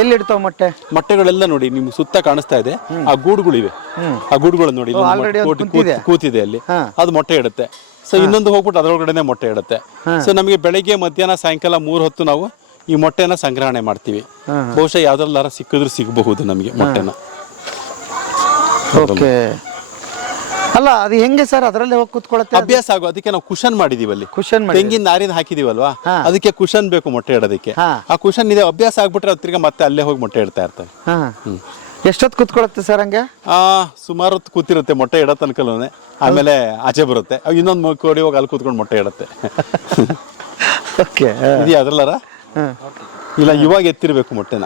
ಎಲ್ಲಿ ಇಡ್ತಾವ ಮೊಟ್ಟೆ? ಮೊಟ್ಟೆಗಳೆಲ್ಲ ನೋಡಿ ನಿಮ್ಗೆ ಸುತ್ತ ಕಾಣಿಸ್ತಾ ಇದೆ, ಆ ಗೂಡುಗಳಿವೆ. ಆ ಗೂಡುಗಳು ನೋಡಿ, ಕೂತಿದೆ ಅಲ್ಲಿ, ಅದು ಮೊಟ್ಟೆ ಇಡುತ್ತೆ. ಸೊ ಇನ್ನೊಂದು ಹೋಗ್ಬಿಟ್ಟು ಅದರೊಳಗಡೆ ಮೊಟ್ಟೆ ಇಡುತ್ತೆ. ಸೊ ನಮಗೆ ಬೆಳಗ್ಗೆ, ಮಧ್ಯಾಹ್ನ, ಸಾಯಂಕಾಲ 3 ಹೊತ್ತು ನಾವು ಈ ಮೊಟ್ಟೆನ ಸಂಗ್ರಹಣೆ ಮಾಡ್ತೀವಿ. ಬಹುಶಃ ಯಾವ್ದ್ರಲ್ಲಾರ ಸಿಕ್ಕಿದ್ರು ಸಿಗಬಹುದು ನಮಗೆ ಮೊಟ್ಟೆನ. ಓಕೆ. ಅಲ್ಲ, ಅದು ಹೆಂಗೆ ಸರ್? ಅದರಲ್ಲೇ ಹೋಗಿ ಕೂತ್ಕೊಳ್ಳುತ್ತೆ? ಅಭ್ಯಾಸ ಆಗೋ, ಅದಕ್ಕೆ ನಾವು ಕುಶನ್ ಮಾಡಿದೀವಿ. ಅಲ್ಲಿ ಕುಶನ್ ತೆಂಗಿನ ನಾರಿನ ಹಾಕಿದೀವಲ್ವಾ, ಅದಕ್ಕೆ ಕುಶನ್ ಬೇಕು ಮೊಟ್ಟೆ ಇಡೋದಕ್ಕೆ. ಆ ಕುಶನ್ ಇದೆ, ಅಭ್ಯಾಸ ಆಗ್ಬಿಟ್ರೆ ತಿರ್ಗ ಮತ್ತೆ ಅಲ್ಲೇ ಹೋಗಿ ಮೊಟ್ಟೆ ಇಡ್ತಾ ಇರ್ತವೆ. ಎಷ್ಟೊತ್ತು ಕೂತ್ಕೊಳ್ಳುತ್ತೆ ಸರ್ ಹಂಗೆ? ಸುಮಾರು ಹೊತ್ತು ಕೂತಿರುತ್ತೆ ಮೊಟ್ಟೆ ಇಡೋ ತನಕಲೇ. ಆಮೇಲೆ ಆಚೆ ಬರುತ್ತೆ, ಇನ್ನೊಂದು ಕೋಡಿ ಹೋಗಿ ಅಲ್ಲಿ ಕೂತ್ಕೊಂಡು ಮೊಟ್ಟೆ ಇಡುತ್ತೆ. ಓಕೆ. ಇದೆಯಾ ಅದ್ರಲ್ಲಾರ? ಇಲ್ಲ, ಇವಾಗ ಎತ್ತಿರ್ಬೇಕು ಮೊಟ್ಟೆನ.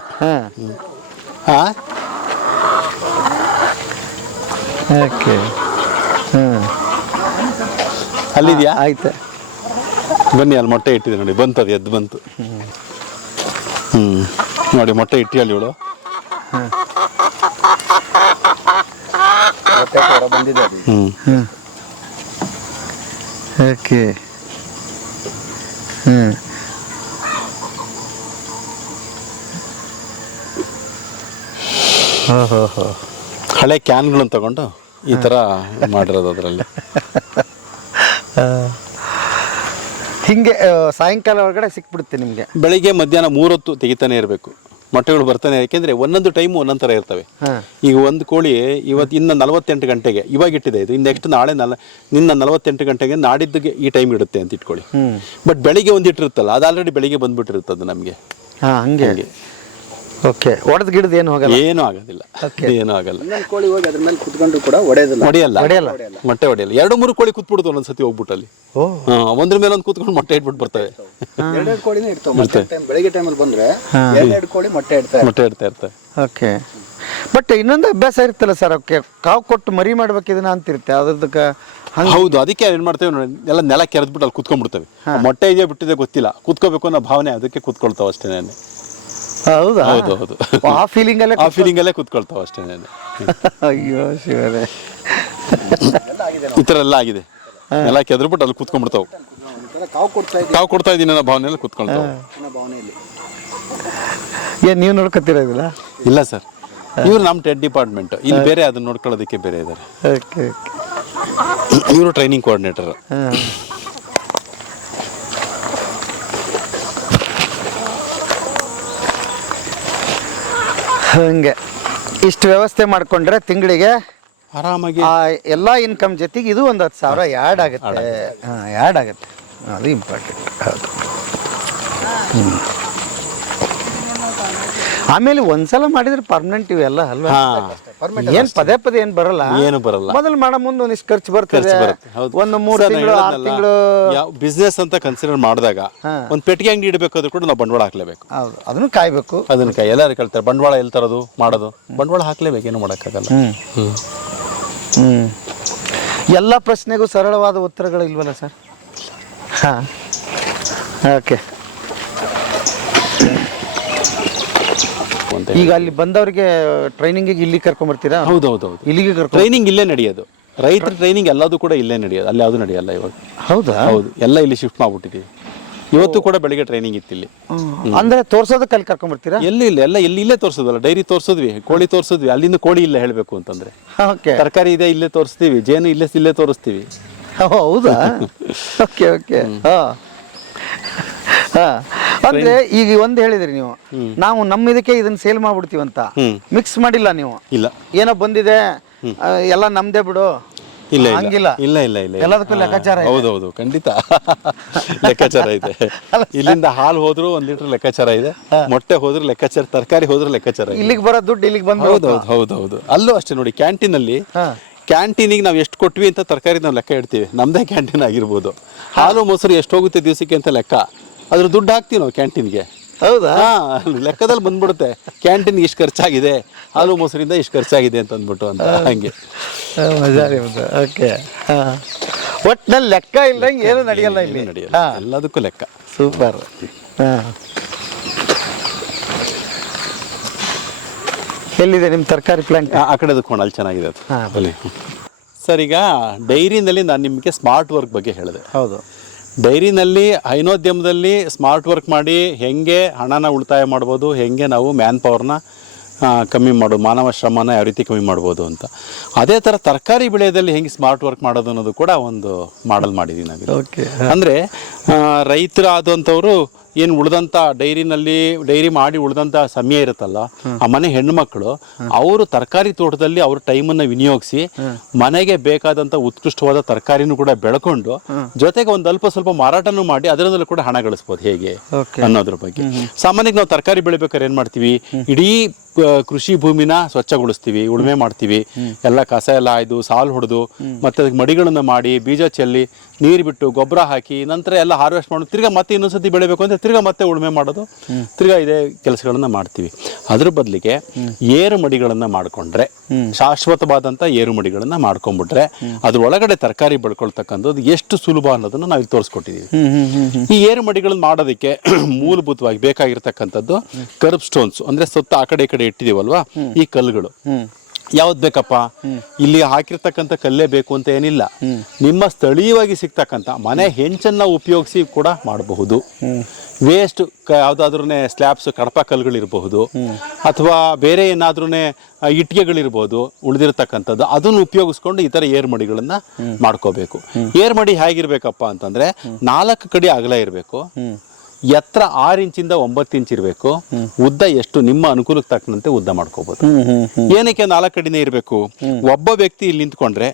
ಓಕೆ. ಅಲ್ಲಿದ್ಯಾ? ಆಯ್ತು. ಬನ್ನಿ ಅಲ್ಲಿ ಮೊಟ್ಟೆ ಇಟ್ಟಿದೆ ನೋಡಿ, ಬಂತು ಅದು ಎದ್ದು ಬಂತು. ನೋಡಿ ಮೊಟ್ಟೆ ಇಟ್ಟಿ ಅಲ್ಲಿ ಇವಳು. ಬಂದಿದೆ. ಓಕೆ. ಹಳೆ ಕ್ಯಾನ್ಗಳನ್ನು ತಗೊಂಡು ಈ ಥರ ಮಾಡಿರೋದು ಅದರಲ್ಲಿ. ಹಿಂಗೆ ಸಾಯಂಕಾಲ ಒಳಗಡೆ ಸಿಕ್ಬಿಡುತ್ತೆ ನಿಮಗೆ? ಬೆಳಿಗ್ಗೆ ಮಧ್ಯಾಹ್ನ 3 ಹೊತ್ತು ತೆಗಿತಾನೆ ಇರಬೇಕು, ಮೊಟ್ಟೆಗಳು ಬರ್ತಾನೆ. ಯಾಕೆಂದರೆ ಒಂದೊಂದು ಟೈಮು ಒಂದೊಂದು ಥರ ಇರ್ತವೆ. ಈಗ ಒಂದು ಕೋಳಿ ಇವತ್ತು ಇನ್ನು 48 ಗಂಟೆಗೆ ಇವಾಗ ಇಟ್ಟಿದೆ, ಇದು ನೆಕ್ಸ್ಟ್ ನಾಳೆ ನಿನ್ನ 48 ಗಂಟೆಗೆ ನಾಡಿದ್ದಿಗೆ ಈ ಟೈಮ್ ಇಡುತ್ತೆ ಅಂತ ಇಟ್ಕೊಳ್ಳಿ. ಬಟ್ ಬೆಳಿಗ್ಗೆ ಒಂದು ಇಟ್ಟಿರುತ್ತಲ್ಲ, ಅದು ಆಲ್ರೆಡಿ ಬೆಳಿಗ್ಗೆ ಬಂದ್ಬಿಟ್ಟಿರುತ್ತೆ ಅದು ನಮಗೆ. ಹಂಗೆ. ಓಕೆ. ಒಡೆದ ಗಿಡದ ಏನು ಹೋಗಲ್ಲ? ಏನೂ ಆಗೋದಿಲ್ಲ, ಏನೂ ಆಗಲ್ಲ. ಕೋಳಿ ಹೋಗಿ ಅದ್ರ ಮೇಲೆ ಕುತ್ಕೊಂಡ್ರು ಕೂಡ ಹೊಡೆಯಲ್ಲ. ಮೊಟ್ಟೆ ಹೊಡೆಯಲ್ಲ. 2-3 ಕೋಳಿ ಕೂತ್ಬಿಡುತ್ತೆ ಒಂದೊಂದ್ಸತಿ ಹೋಗ್ಬಿಟ್ಟಲ್ಲಿ. ಒಂದ್ರ ಮೇಲೆ ಒಂದು ಕೂತ್ಕೊಂಡು ಮೊಟ್ಟೆ ಇಟ್ಬಿಟ್ಟು ಬರ್ತವೆ. 2 ಕೋಳಿನೇ ಇಡ್ತಾವೆ. ಬೆಳಿಗ್ಗೆ ಟೈಮಲ್ಲಿ ಬಂದ್ರೆ 2 ಕೋಳಿ ಮೊಟ್ಟೆ ಇಡ್ತಾ ಇರ್ತವೆ. ಓಕೆ. ಬಟ್ ಇನ್ನೊಂದು ಅಭ್ಯಾಸ ಇರ್ತಲ್ಲ ಸರ್, ಓಕೆ, ಕಾವು ಕೊಟ್ಟು ಮರಿ ಮಾಡ್ಬೇಕು ಇದನ್ನ ಅಂತಿರುತ್ತೆ ಅದ್ರದಕ್ಕೆ. ಹೌದು, ಅದಕ್ಕೆ ಏನ್ ಮಾಡ್ತೇವೆ ನೋಡಿ, ಎಲ್ಲ ನೆಲ ಕೆರೆದ್ಬಿಟ್ಟು ಅಲ್ಲಿ ಕೂತ್ಕೊಂಡ್ಬಿಡ್ತೇವೆ. ಮೊಟ್ಟೆ ಇದೆಯೋ ಬಿಟ್ಟಿದೆ ಗೊತ್ತಿಲ್ಲ, ಕೂತ್ಕೋಬೇಕು ಅನ್ನೋ ಭಾವನೆ, ಅದಕ್ಕೆ ಕೂತ್ಕೊಳ್ತಾವ ಅಷ್ಟೇ. ಹೌದಾ? ಹೌದು ಹೌದು. ಆ ಫೀಲಿಂಗಲ್ಲೇ ಕೂತ್ಕೊಳ್ತಾವ ಅಷ್ಟೇ. ಅಯ್ಯೋ ಶಿವರೇ, ಈ ಥರ ಎಲ್ಲ ಆಗಿದೆ. ನೆಲ ಕೆದ್ರಬಿಟ್ಟು ಅಲ್ಲಿ ಕೂತ್ಕೊಂಡ್ಬಿಡ್ತಾವೆ. ಕಾವು ಕೊಡ್ತಾ ಇದ್ದೀನಿ ಅನ್ನೋ ಭಾವನೆಯಲ್ಲಿ ಕೂತ್ಕೊಳ್ತಾವೆ. ಏನ್ ನೀವು ನೋಡ್ಕೊತಿರೋದಿಲ್ಲ? ಇಲ್ಲ ಸರ್, ಇವ್ರು ನಮ್ಮ ಟೆಡ್ ಡಿಪಾರ್ಟ್ಮೆಂಟ್, ಇಲ್ಲಿ ಬೇರೆ ಅದನ್ನ ನೋಡ್ಕೊಳ್ಳೋದಕ್ಕೆ ಬೇರೆ ಇದ್ದಾರೆ. ಇವರು ಟ್ರೈನಿಂಗ್ ಕೋಆರ್ಡಿನೇಟರ್. ಹಂಗೆ ಇಷ್ಟು ವ್ಯವಸ್ಥೆ ಮಾಡ್ಕೊಂಡ್ರೆ ತಿಂಗಳಿಗೆ ಆರಾಮಾಗಿ ಎಲ್ಲ ಇನ್ಕಮ್ ಜೊತೆಗೆ ಇದು ಒಂದು 10,000 ಆ್ಯಡ್ ಆಗುತ್ತೆ. ಆ್ಯಡ್ ಆಗುತ್ತೆ, ಅದು ಇಂಪಾರ್ಟೆಂಟ್. ಹೌದು. ಆಮೇಲೆ ಒಂದ್ಸಲ ಮಾಡಿದ್ರೆ ಪರ್ಮನೆಂಟ್ ಇವೆಲ್ಲ ಅಲ್ವಾ? ಏನ್ ಪದೇ ಏನ್ ಬರಲ್ಲ, ಏನು ಬರಲ್ಲ. ಮೊದಲು ಮಾಡೋ ಮುಂದೆ ಒಂದಿಷ್ಟು ಖರ್ಚು ಬರ್ತದೆ. ಒಂದು 3 ತಿಂಗಳು 6 ತಿಂಗಳು ಬಿಸ್ನೆಸ್ ಅಂತ ಕನ್ಸಿಡರ್ ಮಾಡಿದಾಗ ಒಂದು ಪೆಟ್ಟಿಗೆ ಅಂಗಡಿ ಇಡಬೇಕಾದ್ರೂ ಕೂಡ ನಾವು ಬಂಡವಾಳ ಹಾಕ್ಲೇಬೇಕು. ಹೌದು, ಅದನ್ನು ಕಾಯ್ಬೇಕು. ಅದನ್ನ ಎಲ್ಲರೂ ಕೇಳ್ತಾರೆ, ಬಂಡವಾಳ ಎಲ್ಲಿ ತರೋದು ಮಾಡೋದು? ಬಂಡವಾಳ ಹಾಕ್ಲೇಬೇಕು, ಏನು ಮಾಡೋಕ್ಕಾಗಲ್ಲ. ಎಲ್ಲ ಪ್ರಶ್ನೆಗೂ ಸರಳವಾದ ಉತ್ತರಗಳು ಇಲ್ವಲ್ಲ ಸರ್? ಹಾಂ, ಓಕೆ. ಈಗ ಅಲ್ಲಿ ಬಂದವ್ರಿಗೆ ಟ್ರೈನಿಂಗಿಗೆ ಇಲ್ಲಿ ಕರ್ಕೊಂಡ್ಬರ್ತೀರಾ? ಹೌದೌದು, ಇಲ್ಲಿಗೆ ಟ್ರೈನಿಂಗ್ ಇಲ್ಲೇ ನಡೆಯೋದು. ರೈತರ ಟ್ರೈನಿಂಗ್ ಎಲ್ಲದೂ ಕೂಡ ಇಲ್ಲೇ ನಡೆಯೋದು, ಅಲ್ಲಿ ಯಾವುದು ನಡೆಯಲ್ಲ ಇವಾಗ. ಹೌದಾ? ಹೌದು, ಎಲ್ಲ ಇಲ್ಲಿ ಶಿಫ್ಟ್ ಮಾಡ್ಬಿಟ್ಟಿದ್ದೀವಿ. ಇವತ್ತು ಕೂಡ ಬೆಳಿಗ್ಗೆ ಟ್ರೈನಿಂಗ್ ಇತ್ತು ಇಲ್ಲಿ. ಅಂದ್ರೆ ತೋರ್ಸೋದಕ್ಕೆ ಅಲ್ಲಿ ಕರ್ಕೊಂಡ್ಬರ್ತೀರಾ? ಎಲ್ಲಿ ಇಲ್ಲ, ಎಲ್ಲ ಇಲ್ಲೇ ತೋರಿಸೋದಲ್ಲ. ಡೈರಿ ತೋರಿಸಿದ್ವಿ, ಕೋಳಿ ತೋರಿಸಿದ್ವಿ, ಅಲ್ಲಿಂದ ಕೋಳಿ ಇಲ್ಲ ಹೇಳಬೇಕು ಅಂತಂದ್ರೆ. ಓಕೆ. ತರಕಾರಿ ಇದೆ ಇಲ್ಲೇ ತೋರಿಸ್ತೀವಿ, ಜೇನು ಇಲ್ಲೇ ತೋರಿಸ್ತೀವಿ. ಹೌದಾ? Okay okay. ಅಂದ್ರೆ ಈಗ ಒಂದು ಹೇಳಿದ್ರಿ ನೀವು, ನಾವು ನಮ್ಮ ಇದಕ್ಕೆ ಇದನ್ನ ಸೇಲ್ ಮಾಡ್ಬಿಡ್ತೀವಿ ಅಂತ. ಮಿಕ್ಸ್ ಮಾಡಿಲ್ಲ ನೀವು? ಇಲ್ಲ, ಏನೋ ಬಂದಿದೆ ಎಲ್ಲ ನಮ್ದೇ ಬಿಡು, ಇಲ್ಲ ಹಂಗಿಲ್ಲ. ಇಲ್ಲ ಇಲ್ಲ ಇಲ್ಲ, ಎಲ್ಲದಕ್ಕೂ ಲೆಕ್ಕಾಚಾರ. ಹೌದೌದು, ಖಂಡಿತ ಲೆಕ್ಕಾಚಾರ ಇದೆ. ಇಲ್ಲಿಂದ ಹಾಲು ಹೋದ್ರು 1 ಲೀಟರ್ ಲೆಕ್ಕಾಚಾರ ಇದೆ, ಮೊಟ್ಟೆ ಹೋದ್ರು ಲೆಕ್ಕಾಚಾರ, ತರಕಾರಿ ಹೋದ್ರು ಲೆಕ್ಕಾಚಾರ. ಇಲ್ಲಿಗೆ ಬರೋ ದುಡ್ಡು ಇಲ್ಲಿಗೆ ಬಂದು. ಹೌದೌದು ಹೌದೌದು. ಅಲ್ಲೂ ಅಷ್ಟೇ ನೋಡಿ, ಕ್ಯಾಂಟೀನಲ್ಲಿ ಕ್ಯಾಂಟೀನಿಗೆ ನಾವು ಎಷ್ಟು ಕೊಟ್ವಿ ಅಂತ ತರಕಾರಿ ನಾವು ಲೆಕ್ಕ ಇಡ್ತೀವಿ. ನಮ್ಮದೇ ಕ್ಯಾಂಟೀನ್ ಆಗಿರ್ಬೋದು. ಹಾಲು ಮೊಸರು ಎಷ್ಟು ಹೋಗುತ್ತೆ ದಿವಸಕ್ಕೆ ಅಂತ ಲೆಕ್ಕ, ಅದ್ರ ದುಡ್ಡು ಹಾಕ್ತೀವಿ ನಾವು ಕ್ಯಾಂಟೀನ್ಗೆ. ಹೌದಾ? ಲೆಕ್ಕದಲ್ಲಿ ಬಂದ್ಬಿಡುತ್ತೆ, ಕ್ಯಾಂಟೀನ್ಗೆ ಇಷ್ಟು ಖರ್ಚಾಗಿದೆ, ಹಾಲು ಮೊಸರಿಂದ ಇಷ್ಟು ಖರ್ಚಾಗಿದೆ ಅಂತ ಅಂದ್ಬಿಟ್ಟು ಅಂತ. ಹಂಗೆ ಓಕೆ. ಒಟ್ಟಿನಲ್ಲಿ ಲೆಕ್ಕ ಇಲ್ದಂಗೆ ಏನು ನಡೆಯಲ್ಲ ಇಲ್ಲಿ. ನಡೆಯಲ್ಲ, ಎಲ್ಲದಕ್ಕೂ ಲೆಕ್ಕ. ಸೂಪರ್. ಎಲ್ಲಿದೆ ನಿಮ್ಮ ತರಕಾರಿ ಪ್ಲಾಂಟ್? ಆ ಕಡೆ ಅದಕ್ಕೆ ಅಲ್ಲಿ ಚೆನ್ನಾಗಿದೆ ಅದು. ಅಲ್ಲಿ ಸರ್, ಈಗ ಡೈರಿನಲ್ಲಿ ನಾನು ನಿಮಗೆ ಸ್ಮಾರ್ಟ್ ವರ್ಕ್ ಬಗ್ಗೆ ಹೇಳಿದೆ. ಹೌದು. ಡೈರಿನಲ್ಲಿ ಹೈನೋದ್ಯಮದಲ್ಲಿ ಸ್ಮಾರ್ಟ್ ವರ್ಕ್ ಮಾಡಿ ಹೆಂಗೆ ಹಣನ ಉಳಿತಾಯ ಮಾಡ್ಬೋದು, ಹೆಂಗೆ ನಾವು ಮ್ಯಾನ್ ಪವರ್ನ ಕಮ್ಮಿ ಮಾಡೋದು, ಮಾನವ ಶ್ರಮನ ಯಾವ ರೀತಿ ಕಮ್ಮಿ ಮಾಡ್ಬೋದು ಅಂತ. ಅದೇ ಥರ ತರಕಾರಿ ಬೆಳೆಯೋದಲ್ಲಿ ಹೆಂಗೆ ಸ್ಮಾರ್ಟ್ ವರ್ಕ್ ಮಾಡೋದು ಅನ್ನೋದು ಕೂಡ ಒಂದು ಮಾಡಲ್ ಮಾಡಿದ್ದೀವಿ ನಾವು. ಓಕೆ. ಅಂದರೆ ರೈತರಾದಂಥವ್ರು ಏನು ಉಳಿದಂಥ ಡೈರಿ ಮಾಡಿ ಉಳಿದಂಥ ಸಮಯ ಇರುತ್ತಲ್ಲ, ಆ ಮನೆ ಹೆಣ್ಣುಮಕ್ಕಳು ಅವರು ತರಕಾರಿ ತೋಟದಲ್ಲಿ ಅವ್ರ ಟೈಮನ್ನು ವಿನಿಯೋಗಿಸಿ ಮನೆಗೆ ಬೇಕಾದಂಥ ಉತ್ಕೃಷ್ಟವಾದ ತರಕಾರಿನೂ ಕೂಡ ಬೆಳ್ಕೊಂಡು ಜೊತೆಗೆ ಒಂದು ಅಲ್ಪ ಸ್ವಲ್ಪ ಮಾರಾಟನೂ ಮಾಡಿ ಅದರಲ್ಲೂ ಕೂಡ ಹಣ ಗಳಿಸ್ಬೋದು ಹೇಗೆ ಅನ್ನೋದ್ರ ಬಗ್ಗೆ. ಸಾಮಾನ್ಯವಾಗಿ ನಾವು ತರಕಾರಿ ಬೆಳಿಬೇಕಾದ್ರೆ ಏನು ಮಾಡ್ತೀವಿ, ಇಡೀ ಕೃಷಿ ಭೂಮಿನ ಸ್ವಚ್ಛಗೊಳಿಸ್ತೀವಿ, ಉಳುಮೆ ಮಾಡ್ತೀವಿ, ಎಲ್ಲ ಕಸ ಎಲ್ಲ ಆಯ್ದು ಸಾಲು ಹೊಡೆದು ಮತ್ತೆ ಅದಕ್ಕೆ ಮಡಿಗಳನ್ನು ಮಾಡಿ ಬೀಜ ಚೆಲ್ಲಿ ನೀರು ಬಿಟ್ಟು ಗೊಬ್ಬರ ಹಾಕಿ ನಂತರ ಎಲ್ಲ ಹಾರ್ವೆಸ್ಟ್ ಮಾಡೋದು, ತಿರ್ಗಾ ಮತ್ತೆ ಇನ್ನೊಂದ್ಸತಿ ಬೆಳಿಬೇಕು ಅಂದರೆ ತಿರ್ಗಾ ಮತ್ತೆ ಉಳುಮೆ ಮಾಡೋದು, ತಿರ್ಗಾ ಇದೇ ಕೆಲಸಗಳನ್ನ ಮಾಡ್ತೀವಿ. ಅದ್ರ ಬದಲಿಗೆ ಏರು ಮಡಿಗಳನ್ನ ಮಾಡ್ಕೊಂಡ್ರೆ, ಶಾಶ್ವತವಾದಂತ ಏರು ಮಡಿಗಳನ್ನ ಮಾಡ್ಕೊಂಡ್ಬಿಟ್ರೆ ಅದ್ರ ಒಳಗಡೆ ತರಕಾರಿ ಬೆಳ್ಕೊಳ್ತಕ್ಕಂಥದ್ದು ಎಷ್ಟು ಸುಲಭ ಅನ್ನೋದನ್ನ ನಾವು ಇಲ್ಲಿ ತೋರಿಸ್ಕೊಟ್ಟಿದೀವಿ. ಈ ಏರು ಮಡಿಗಳನ್ನ ಮಾಡೋದಕ್ಕೆ ಮೂಲಭೂತವಾಗಿ ಬೇಕಾಗಿರ್ತಕ್ಕಂಥದ್ದು ಕರ್ಬ್ ಸ್ಟೋನ್ಸ್, ಅಂದ್ರೆ ಸುತ್ತ ಆ ಕಡೆ ಈ ಕಡೆ ಇಟ್ಟಿದೀವಲ್ವಾ ಈ ಕಲ್ಲುಗಳು. ಯಾವ್ದು ಬೇಕಪ್ಪ, ಇಲ್ಲಿ ಹಾಕಿರ್ತಕ್ಕಂಥ ಕಲ್ಲೇ ಬೇಕು ಅಂತ ಏನಿಲ್ಲ. ನಿಮ್ಮ ಸ್ಥಳೀಯವಾಗಿ ಸಿಗ್ತಕ್ಕಂಥ ಮನೆ ಹೆಂಚನ್ನ ಉಪಯೋಗಿಸಿ ಕೂಡ ಮಾಡಬಹುದು. ವೇಸ್ಟ್ ಯಾವ್ದಾದ್ರೂ ಸ್ಲ್ಯಾಬ್ಸ್ ಕಡಪ ಕಲ್ಲುಗಳಿರಬಹುದು, ಅಥವಾ ಬೇರೆ ಏನಾದ್ರೂ ಇಟ್ಟಿಗೆಗಳಿರ್ಬೋದು ಉಳಿದಿರ್ತಕ್ಕಂಥದ್ದು, ಅದನ್ನು ಉಪಯೋಗಿಸ್ಕೊಂಡು ಈ ತರ ಏರ್ಮಡಿಗಳನ್ನ ಮಾಡ್ಕೋಬೇಕು. ಏರ್ಮಡಿ ಹೇಗಿರ್ಬೇಕಪ್ಪ ಅಂತಂದ್ರೆ 4 ಕಡೆ ಅಗಲ ಇರಬೇಕು, ಎತ್ತರ 6 ಇಂಚಿಂದ 9 ಇಂಚ್ ಇರಬೇಕು, ಉದ್ದ ಎಷ್ಟು ನಿಮ್ಮ ಅನುಕೂಲಕ್ಕೆ ತಕ್ಕಂತೆ ಉದ್ದ ಮಾಡ್ಕೋಬಹುದು. ಏನಕ್ಕೆ 4 ಕಡೆನೇ ಇರಬೇಕು? ಒಬ್ಬ ವ್ಯಕ್ತಿ ಇಲ್ಲಿ ನಿಂತ್ಕೊಂಡ್ರೆ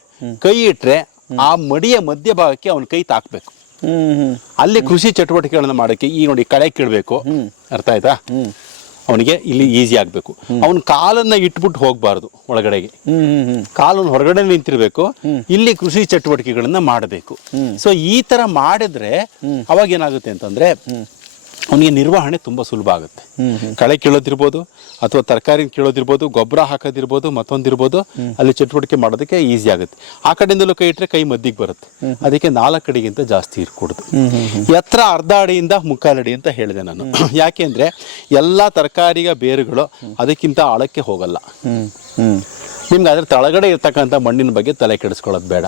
ಕೈ ಇಟ್ರೆ ಆ ಮಡಿಯ ಮಧ್ಯಭಾಗಕ್ಕೆ ಅವನ ಕೈ ತಾಕ್ಬೇಕು. ಅಲ್ಲಿ ಕೃಷಿ ಚಟುವಟಿಕೆಗಳನ್ನ ಮಾಡಕ್ಕೆ ಈ ನೋಡಿ ಕಳೆ ಕೀಳ್ಬೇಕು, ಅರ್ಥ ಆಯ್ತಾ? ಅವನಿಗೆ ಇಲ್ಲಿ ಈಸಿ ಆಗ್ಬೇಕು. ಅವನ ಕಾಲನ್ನ ಇಟ್ಬಿಟ್ಟು ಹೋಗ್ಬಾರ್ದು ಒಳಗಡೆಗೆ, ಕಾಲನ್ನು ಹೊರಗಡೆ ನಿಂತಿರ್ಬೇಕು, ಇಲ್ಲಿ ಕೃಷಿ ಚಟುವಟಿಕೆಗಳನ್ನ ಮಾಡಬೇಕು. ಸೊ ಈ ತರ ಮಾಡಿದ್ರೆ ಅವಾಗ ಏನಾಗುತ್ತೆ ಅಂತಂದ್ರೆ ಅವನಿಗೆ ನಿರ್ವಹಣೆ ತುಂಬಾ ಸುಲಭ ಆಗುತ್ತೆ. ಕಳೆ ಕೀಳೋದಿರ್ಬೋದು, ಅಥವಾ ತರಕಾರಿ ಕೀಳೋದಿರ್ಬೋದು, ಗೊಬ್ಬರ ಹಾಕೋದಿರ್ಬೋದು, ಮತ್ತೊಂದಿರ್ಬೋದು, ಅಲ್ಲಿ ಚಟುವಟಿಕೆ ಮಾಡೋದಕ್ಕೆ ಈಸಿ ಆಗುತ್ತೆ. ಆ ಕಡೆಯಿಂದಲೂ ಕೈ ಇಟ್ಟರೆ ಕೈ ಮದ್ದಿಗೆ ಬರುತ್ತೆ. ಅದಕ್ಕೆ 4 ಕಡೆಗಿಂತ ಜಾಸ್ತಿ ಇರ್ಕೂಡ್ದು. ಎತ್ತರ ಅರ್ಧ ಅಡಿಯಿಂದ 3/4 ಅಡಿ ಅಂತ ಹೇಳಿದೆ ನಾನು. ಯಾಕೆ ಅಂದ್ರೆ ಎಲ್ಲಾ ತರಕಾರಿಯ ಬೇರುಗಳು ಅದಕ್ಕಿಂತ ಆಳಕ್ಕೆ ಹೋಗಲ್ಲ. ನಿಮ್ಗೆ ಅದ್ರ ತಳಗಡೆ ಇರ್ತಕ್ಕಂಥ ಮಣ್ಣಿನ ಬಗ್ಗೆ ತಲೆ ಕೆಡಿಸ್ಕೊಳ್ಳೋದು ಬೇಡ.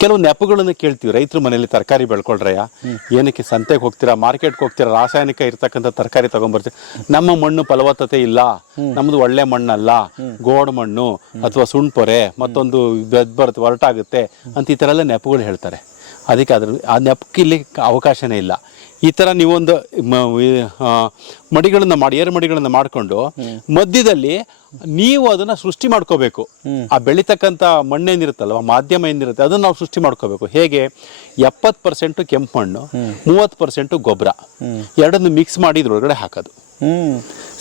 ಕೆಲವು ನೆಪಗಳನ್ನು ಕೇಳ್ತೀವಿ, ರೈತರು ಮನೆಯಲ್ಲಿ ತರಕಾರಿ ಬೆಳ್ಕೊಳ್ರಯ್ಯ, ಏನಕ್ಕೆ ಸಂತೆಗೆ ಹೋಗ್ತೀರಾ, ಮಾರ್ಕೆಟ್ಗೆ ಹೋಗ್ತೀರಾ, ರಾಸಾಯನಿಕ ಇರ್ತಕ್ಕಂಥ ತರಕಾರಿ ತಗೊಂಡ್ಬರ್ತೀವಿ, ನಮ್ಮ ಮಣ್ಣು ಫಲವತ್ತತೆ ಇಲ್ಲ, ನಮ್ದು ಒಳ್ಳೆ ಮಣ್ಣಲ್ಲ, ಗೋಡ್ ಮಣ್ಣು ಅಥವಾ ಸುಣ್ಪೊರೆ ಮತ್ತೊಂದು ಬರುತ್ತೆ ಹೊರಟಾಗುತ್ತೆ ಅಂತ ಈ ಥರ ಎಲ್ಲ ನೆಪಗಳು ಹೇಳ್ತಾರೆ. ಅದಕ್ಕೆ ಆ ನೆಪಕ್ಕೆ ಇಲ್ಲಿ ಅವಕಾಶನೇ ಇಲ್ಲ. ಈ ತರ ನೀವೊಂದು ಮಡಿಗಳನ್ನ ಮಾಡಿ, ಏರು ಮಡಿಗಳನ್ನ ಮಾಡ್ಕೊಂಡು ಮಧ್ಯದಲ್ಲಿ ನೀವು ಅದನ್ನ ಸೃಷ್ಟಿ ಮಾಡ್ಕೋಬೇಕು. ಆ ಬೆಳಿತಕ್ಕಂಥ ಮಣ್ಣೇನಿರುತ್ತಲ್ವ, ಮಾಧ್ಯಮ ಏನಿರುತ್ತೆ ಅದನ್ನ ನಾವು ಸೃಷ್ಟಿ ಮಾಡ್ಕೋಬೇಕು. ಹೇಗೆ? 70% ಕೆಂಪು ಮಣ್ಣು, 30% ಗೊಬ್ಬರ, ಎರಡನ್ನು ಮಿಕ್ಸ್ ಮಾಡಿ ಇದ್ರೊಳಗಡೆ ಹಾಕೋದು.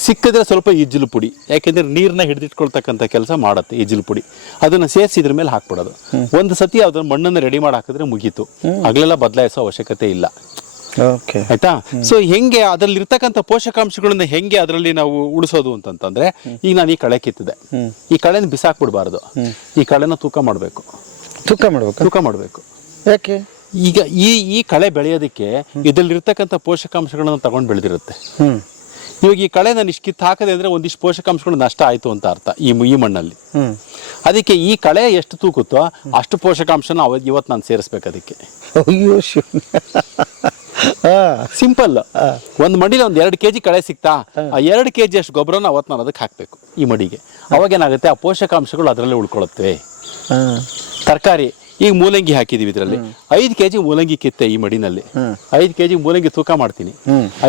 ಸಿಕ್ಕಿದ್ರೆ ಸ್ವಲ್ಪ ಇಜ್ಜಲು ಪುಡಿ, ಯಾಕೆಂದ್ರೆ ನೀರನ್ನ ಹಿಡಿದಿಟ್ಕೊಳ್ತಕ್ಕಂಥ ಕೆಲಸ ಮಾಡುತ್ತೆ ಇಜ್ಜಲು ಪುಡಿ. ಅದನ್ನ ಸೇರಿಸಿ ಇದ್ರ ಮೇಲೆ ಹಾಕ್ಬಿಡೋದು. ಒಂದು ಸತಿ ಅದನ್ನ ಮಣ್ಣನ್ನು ರೆಡಿ ಮಾಡಿ ಹಾಕಿದ್ರೆ ಮುಗೀತು. ಆಗ್ಲೆಲ್ಲ ಬದಲಾಯಿಸೋ ಅವಶ್ಯಕತೆ ಇಲ್ಲ. ಆಯ್ತಾ? ಸೊ ಹೆಂಗೆ ಅದ್ರಲ್ಲಿ ಇರ್ತಕ್ಕಂಥ ಪೋಷಕಾಂಶಗಳನ್ನ ಹೆಂಗೆ ಅದರಲ್ಲಿ ನಾವು ಉಳಿಸೋದು ಅಂತಂದ್ರೆ, ಈಗ ನಾನು ಈ ಕಳೆ ಕಿತ್ತಿದೆ, ಈ ಕಳೆನ ಬಿಸಾಕ್ಬಿಡ್ಬಾರ್ದು, ಈ ಕಳೆನ ತೂಕ ಮಾಡಬೇಕು. ತೂಕ ಮಾಡಬೇಕು. ಯಾಕೆ? ಈಗ ಈ ಕಳೆ ಬೆಳೆಯೋದಕ್ಕೆ ಇದ್ರಲ್ಲಿರ್ತಕ್ಕಂಥ ಪೋಷಕಾಂಶಗಳನ್ನ ತಗೊಂಡು ಬೆಳೆದಿರುತ್ತೆ. ಇವಾಗ ಈ ಕಳೆ ನಾನು ಇಷ್ಟು ಕಿತ್ತು ಹಾಕದೆ ಅಂದ್ರೆ ಒಂದಿಷ್ಟು ಪೋಷಕಾಂಶಗಳು ನಷ್ಟ ಆಯ್ತು ಅಂತ ಅರ್ಥ ಈ ಮಣ್ಣಲ್ಲಿ. ಅದಕ್ಕೆ ಈ ಕಳೆ ಎಷ್ಟು ತೂಕುತ್ತೋ ಅಷ್ಟು ಪೋಷಕಾಂಶನ ಇವತ್ತು ನಾನು ಸೇರಿಸ್ಬೇಕು ಅದಕ್ಕೆ. ಸಿಂಪಲ್. ಒಂದು ಮಡಿಲಿ 2 kg ಕಳೆ ಸಿಕ್ತಾ, ಆ 2 kg ಅಷ್ಟು ಗೊಬ್ಬರನ ಅವತ್ತು ನಾನು ಅದಕ್ಕೆ ಹಾಕ್ಬೇಕು ಈ ಮಡಿಗೆ. ಅವಾಗ ಏನಾಗುತ್ತೆ, ಆ ಪೋಷಕಾಂಶಗಳು ಅದರಲ್ಲೇ ಉಳ್ಕೊಳ್ಳುತ್ತವೆ. ತರಕಾರಿ ಈಗ ಮೂಲಂಗಿ ಹಾಕಿದೀವಿ, ಇದರಲ್ಲಿ 5 kg ಮೂಲಂಗಿ ಕಿತ್ತೆ ಈ ಮಡಿನಲ್ಲಿ, 5 kg ಮೂಲಂಗಿ ತೂಕ ಮಾಡ್ತೀನಿ,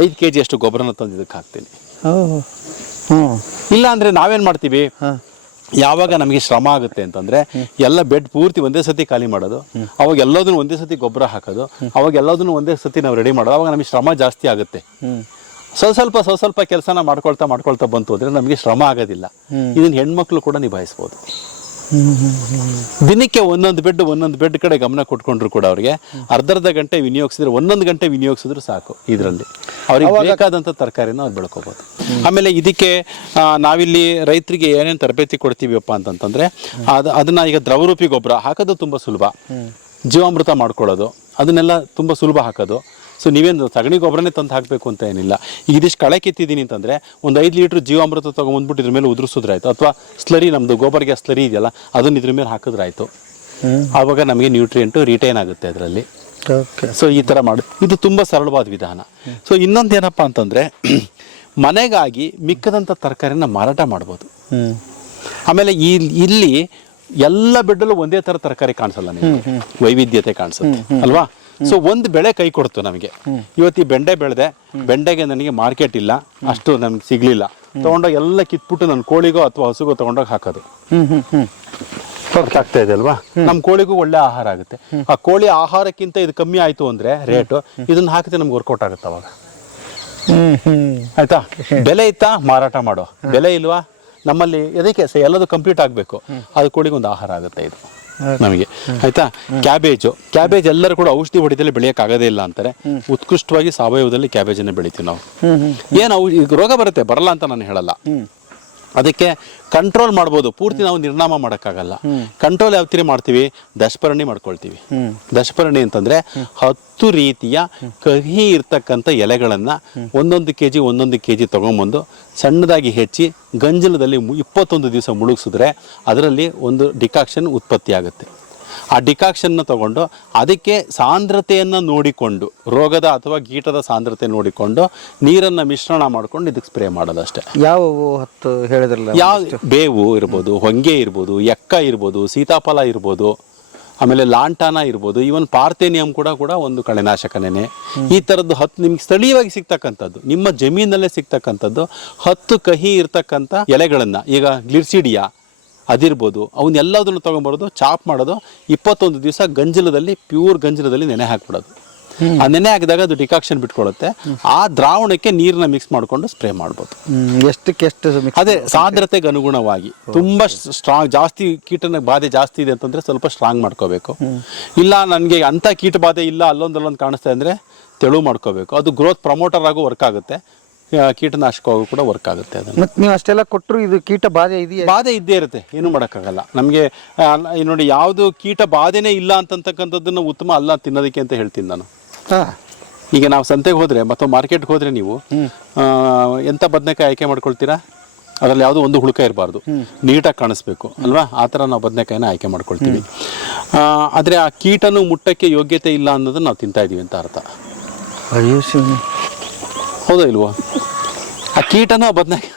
5 kg ಅಷ್ಟು ಗೊಬ್ಬರನ ತಂದು ಇದಕ್ಕೆ ಹಾಕ್ತೀನಿ. ಇಲ್ಲ ಅಂದ್ರೆ ನಾವೇನ್ ಮಾಡ್ತೀವಿ, ಯಾವಾಗ ನಮಗೆ ಶ್ರಮ ಆಗುತ್ತೆ ಅಂತಂದ್ರೆ ಎಲ್ಲ ಬೆಡ್ ಪೂರ್ತಿ ಒಂದೇ ಸತಿ ಖಾಲಿ ಮಾಡೋದು, ಅವಾಗ ಎಲ್ಲದನ್ನು ಒಂದೇ ಸತಿ ಗೊಬ್ಬರ ಹಾಕೋದು, ಅವಾಗ ಎಲ್ಲದನ್ನು ಒಂದೇ ಸತಿ ನಾವು ರೆಡಿ ಮಾಡೋದು, ಅವಾಗ ನಮಗೆ ಶ್ರಮ ಜಾಸ್ತಿ ಆಗುತ್ತೆ. ಸ್ವಲ್ಪ ಕೆಲಸನ ಮಾಡ್ಕೊಳ್ತಾ ಬಂತು ಅಂದ್ರೆ ನಮಗೆ ಶ್ರಮ ಆಗೋದಿಲ್ಲ. ಇದನ್ನ ಹೆಣ್ಮಕ್ಳು ಕೂಡ ನಿಭಾಯಿಸ್ಬೋದು. ದಿನಕ್ಕೆ ಒಂದೊಂದು ಬೆಡ್ ಕಡೆ ಗಮನ ಕೊಟ್ಕೊಂಡ್ರು ಕೂಡ ಅವ್ರಿಗೆ ಅರ್ಧ ಗಂಟೆ ವಿನಿಯೋಗಿಸಿದ್ರೆ, 1 ಗಂಟೆ ವಿನಿಯೋಗಿಸಿದ್ರು ಸಾಕು. ಇದರಲ್ಲಿ ಅವ್ರಿಗೆ ಬೇಕಾದಂತ ತರಕಾರಿನ ಅವ್ರು ಬೆಳ್ಕೋಬಹುದು. ಆಮೇಲೆ ಇದಕ್ಕೆ ನಾವಿಲ್ಲಿ ರೈತರಿಗೆ ಏನೇನು ತರಬೇತಿ ಕೊಡ್ತೀವಿಪ್ಪ ಅಂತಂದ್ರೆ, ಅದನ್ನ ಈಗ ದ್ರವರೂಪಿ ಗೊಬ್ಬರ ಹಾಕೋದು ತುಂಬಾ ಸುಲಭ, ಜೀವಾಮೃತ ಮಾಡ್ಕೊಳ್ಳೋದು ಅದನ್ನೆಲ್ಲ ತುಂಬಾ ಸುಲಭ ಹಾಕೋದು. ಸೊ ನೀವೇನು ಸಗಣಿ ಗೊಬ್ಬರನೇ ತಂದು ಹಾಕಬೇಕು ಅಂತ ಏನಿಲ್ಲ. ಈಗ ಇದಿಷ್ಟು ಕಳೆ ಕಿತ್ತಿದ್ದೀನಿ ಅಂತಂದರೆ 1 5 ಲೀಟ್ರ್ ಜೀವಾಮೃತ ತೊಗೊಂಬಂದ್ಬಿಟ್ಟು ಇದ್ರ ಮೇಲೆ ಉದುರಿಸಿದ್ರಾಯ್ತು, ಅಥವಾ ಸ್ಲರಿ, ನಮ್ಮದು ಗೋಬರ್ ಗ್ಯಾಸ್ ಸ್ಲರಿ ಇದೆಯಲ್ಲ ಅದನ್ನ ಇದ್ರ ಮೇಲೆ ಹಾಕಿದ್ರಾಯ್ತು. ಆವಾಗ ನಮಗೆ ನ್ಯೂಟ್ರಿಯೆಂಟು ರಿಟೈನ್ ಆಗುತ್ತೆ ಅದರಲ್ಲಿ. ಸೊ ಈ ಥರ ಮಾಡಿ, ಇದು ತುಂಬ ಸರಳವಾದ ವಿಧಾನ. ಸೊ ಇನ್ನೊಂದೇನಪ್ಪ ಅಂತಂದರೆ, ಮನೆಗಾಗಿ ಮಿಕ್ಕದಂಥ ತರಕಾರಿನ ಮಾರಾಟ ಮಾಡ್ಬೋದು. ಆಮೇಲೆ ಇಲ್ಲಿ ಎಲ್ಲ ಬೆಡ್ಡಲ್ಲೂ ಒಂದೇ ಥರ ತರಕಾರಿ ಕಾಣಿಸಲ್ಲ, ನಿಮಗೆ ವೈವಿಧ್ಯತೆ ಕಾಣಿಸುತ್ತೆ ಅಲ್ವಾ? ಸೊ ಒಂದು ಬೆಳೆ ಕೈ ಕೊಡ್ತು ನಮಗೆ. ಇವತ್ತು ಈ ಬೆಂಡೆ ಬೆಳೆದೆ, ಬೆಂಡೆಗೆ ನನಗೆ ಮಾರ್ಕೆಟ್ ಇಲ್ಲ, ಅಷ್ಟು ನಮ್ಗೆ ಸಿಗ್ಲಿಲ್ಲ, ತಗೊಂಡೋಗಿ ಎಲ್ಲ ಕಿತ್ಬಿಟ್ಟು ನನ್ನ ಕೋಳಿಗೋ ಅಥವಾ ಹಸುಗೋ ತಗೊಂಡೋಗಿ ಹಾಕೋದು. ಆಗ್ತಾ ಇದೆ ಅಲ್ವಾ? ನಮ್ಮ ಕೋಳಿಗೂ ಒಳ್ಳೆ ಆಹಾರ ಆಗುತ್ತೆ. ಆ ಕೋಳಿ ಆಹಾರಕ್ಕಿಂತ ಇದು ಕಮ್ಮಿ ಆಯ್ತು ಅಂದ್ರೆ ರೇಟು, ಇದನ್ನ ಹಾಕಿದ್ರೆ ನಮ್ಗೆ ವರ್ಕೌಟ್ ಆಗುತ್ತೆ ಅವಾಗ. ಆಯ್ತಾ? ಬೆಲೆ ಇತ್ತಾ ಮಾರಾಟ ಮಾಡೋ, ಬೆಲೆ ಇಲ್ವಾ ನಮ್ಮಲ್ಲಿ ಎದಕ್ಕೆ ಎಲ್ಲದು ಕಂಪ್ಲೀಟ್ ಆಗಬೇಕು, ಅದು ಕೋಳಿಗೆ ಒಂದು ಆಹಾರ ಆಗುತ್ತೆ ಇದು ನಮಗೆ. ಆಯ್ತಾ? ಕ್ಯಾಬೇಜ್ ಎಲ್ಲರೂ ಕೂಡ ಔಷಧಿ ಹೊಡಿದಲ್ಲಿ ಬೆಳೆಯಕ್ಕೆ ಆಗೋದೇ ಇಲ್ಲ ಅಂತಾರೆ. ಉತ್ಕೃಷ್ಟವಾಗಿ ಸಾವಯವದಲ್ಲಿ ಕ್ಯಾಬೇಜನ್ನು ಬೆಳಿತೀವಿ ನಾವು. ಏನು ರೋಗ ಬರುತ್ತೆ, ಬರಲ್ಲ ಅಂತ ನಾನು ಹೇಳಲ್ಲ, ಅದಕ್ಕೆ ಕಂಟ್ರೋಲ್ ಮಾಡ್ಬೋದು, ಪೂರ್ತಿ ನಾವು ನಿರ್ನಾಮ ಮಾಡೋಕ್ಕಾಗಲ್ಲ. ಕಂಟ್ರೋಲ್ ಯಾವ ಥರ ಮಾಡ್ತೀವಿ, ದಶಪರ್ಣಿ ಮಾಡ್ಕೊಳ್ತೀವಿ. ದಶಪರ್ಣಿ ಅಂತಂದರೆ 10 ರೀತಿಯ ಕಹಿ ಇರ್ತಕ್ಕಂಥ ಎಲೆಗಳನ್ನು 1 kg ತೊಗೊಂಬಂದು ಸಣ್ಣದಾಗಿ ಹೆಚ್ಚಿ ಗಂಜಲದಲ್ಲಿ 21 ದಿವಸ ಮುಳುಗಿಸಿದ್ರೆ ಅದರಲ್ಲಿ ಒಂದು ಡಿಕಾಕ್ಷನ್ ಉತ್ಪತ್ತಿ ಆಗುತ್ತೆ. ಆ ಡಿಕಾಕ್ಷನ್ನ ತಗೊಂಡು ಅದಕ್ಕೆ ಸಾಂದ್ರತೆಯನ್ನು ನೋಡಿಕೊಂಡು, ರೋಗದ ಅಥವಾ ಕೀಟದ ಸಾಂದ್ರತೆ ನೋಡಿಕೊಂಡು ನೀರನ್ನು ಮಿಶ್ರಣ ಮಾಡ್ಕೊಂಡು ಇದಕ್ಕೆ ಸ್ಪ್ರೇ ಮಾಡೋದಷ್ಟೇ. ಯಾವ 10 ಹೇಳಿದ್ರಲ್ಲ, ಯಾವ ಬೇವು ಇರ್ಬೋದು, ಹೊಂಗೆ ಇರ್ಬೋದು, ಎಕ್ಕ ಇರ್ಬೋದು, ಸೀತಾಫಲ ಇರ್ಬೋದು, ಆಮೇಲೆ ಲಾಂಟಾನ ಇರ್ಬೋದು, ಈವನ್ ಪಾರ್ಥೇನಿಯಂ ಕೂಡ ಒಂದು ಕಳೆನಾಶಕನೇ. ಈ ಥರದ್ದು 10 ನಿಮ್ಗೆ ಸ್ಥಳೀಯವಾಗಿ ಸಿಗ್ತಕ್ಕಂಥದ್ದು, ನಿಮ್ಮ ಜಮೀನಲ್ಲೇ ಸಿಗ್ತಕ್ಕಂಥದ್ದು 10 ಕಹಿ ಇರ್ತಕ್ಕಂಥ ಎಲೆಗಳನ್ನು, ಈಗ ಗ್ಲಿರ್ಸಿಡಿಯಾ ಅದಿರ್ಬೋದು, ಅವನ್ನೆಲ್ಲದನ್ನು ತೊಗೊಂಬರೋದು, ಚಾಪ್ ಮಾಡೋದು, 21 ದಿವಸ ಗಂಜಲದಲ್ಲಿ, ಪ್ಯೂರ್ ಗಂಜಲದಲ್ಲಿ ನೆನೆ ಹಾಕ್ಬಿಡೋದು. ಆ ನೆನೆ ಹಾಕಿದಾಗ ಅದು ಡಿಕಾಕ್ಷನ್ ಬಿಟ್ಕೊಳುತ್ತೆ. ಆ ದ್ರಾವಣಕ್ಕೆ ನೀರನ್ನ ಮಿಕ್ಸ್ ಮಾಡಿಕೊಂಡು ಸ್ಪ್ರೇ ಮಾಡ್ಬೋದು. ಎಷ್ಟಕ್ಕೆಷ್ಟು? ಅದೇ ಸಾಂದ್ರತೆಗೆ ಅನುಗುಣವಾಗಿ. ತುಂಬ ಸ್ಟ್ರಾಂಗ್, ಜಾಸ್ತಿ ಕೀಟನ ಬಾಧೆ ಜಾಸ್ತಿ ಇದೆ ಅಂತಂದರೆ ಸ್ವಲ್ಪ ಸ್ಟ್ರಾಂಗ್ ಮಾಡ್ಕೋಬೇಕು. ಇಲ್ಲ ನನಗೆ ಅಂಥ ಕೀಟ ಬಾಧೆ ಇಲ್ಲ, ಅಲ್ಲೊಂದಲ್ಲೊಂದು ಕಾಣಿಸ್ತಾ ಅಂದರೆ ತೆಳು ಮಾಡ್ಕೋಬೇಕು. ಅದು ಗ್ರೋತ್ ಪ್ರಮೋಟರ್ ಆಗೋ ವರ್ಕ್ ಆಗುತ್ತೆ, ಕೀಟನಾಶಕವಾಗೂ ಕೂಡ ವರ್ಕ್ ಆಗುತ್ತೆ. ಅದನ್ನು ಮತ್ತು ನೀವು ಅಷ್ಟೆಲ್ಲ ಕೊಟ್ಟರು ಇದು ಕೀಟ ಬಾಧೆ ಇದೆಯಾ? ಬಾಧೆ ಇದ್ದೇ ಇರುತ್ತೆ, ಏನು ಮಾಡೋಕ್ಕಾಗಲ್ಲ. ನಮಗೆ ನೋಡಿ, ಯಾವುದು ಕೀಟ ಬಾಧೆನೇ ಇಲ್ಲ ಅಂತಕ್ಕಂಥದ್ದನ್ನು ಉತ್ತಮ ಅಲ್ಲ ತಿನ್ನೋದಕ್ಕೆ ಅಂತ ಹೇಳ್ತೀನಿ ನಾನು. ಈಗ ನಾವು ಸಂತೆಗೆ ಹೋದರೆ ಮತ್ತು ಮಾರ್ಕೆಟ್ಗೆ ಹೋದರೆ ನೀವು ಎಂಥ ಬದನೆಕಾಯಿ ಆಯ್ಕೆ ಮಾಡ್ಕೊಳ್ತೀರಾ? ಅದರಲ್ಲಿ ಯಾವುದೋ ಒಂದು ಹುಳುಕ ಇರಬಾರ್ದು, ನೀಟಾಗಿ ಕಾಣಿಸ್ಬೇಕು ಅಲ್ವಾ? ಆ ಥರ ನಾವು ಬದನೆಕಾಯಿನ ಆಯ್ಕೆ ಮಾಡ್ಕೊಳ್ತೀವಿ. ಆದರೆ ಆ ಕೀಟನು ಮುಟ್ಟಕ್ಕೆ ಯೋಗ್ಯತೆ ಇಲ್ಲ ಅನ್ನೋದನ್ನು ನಾವು ತಿಂತಾ ಇದೀವಿ ಅಂತ ಅರ್ಥ. ಹೌದಾ ಇಲ್ವೋ? ಆ ಕೀಟನೂ ಆ ಬದನೆಕಾಯಿ,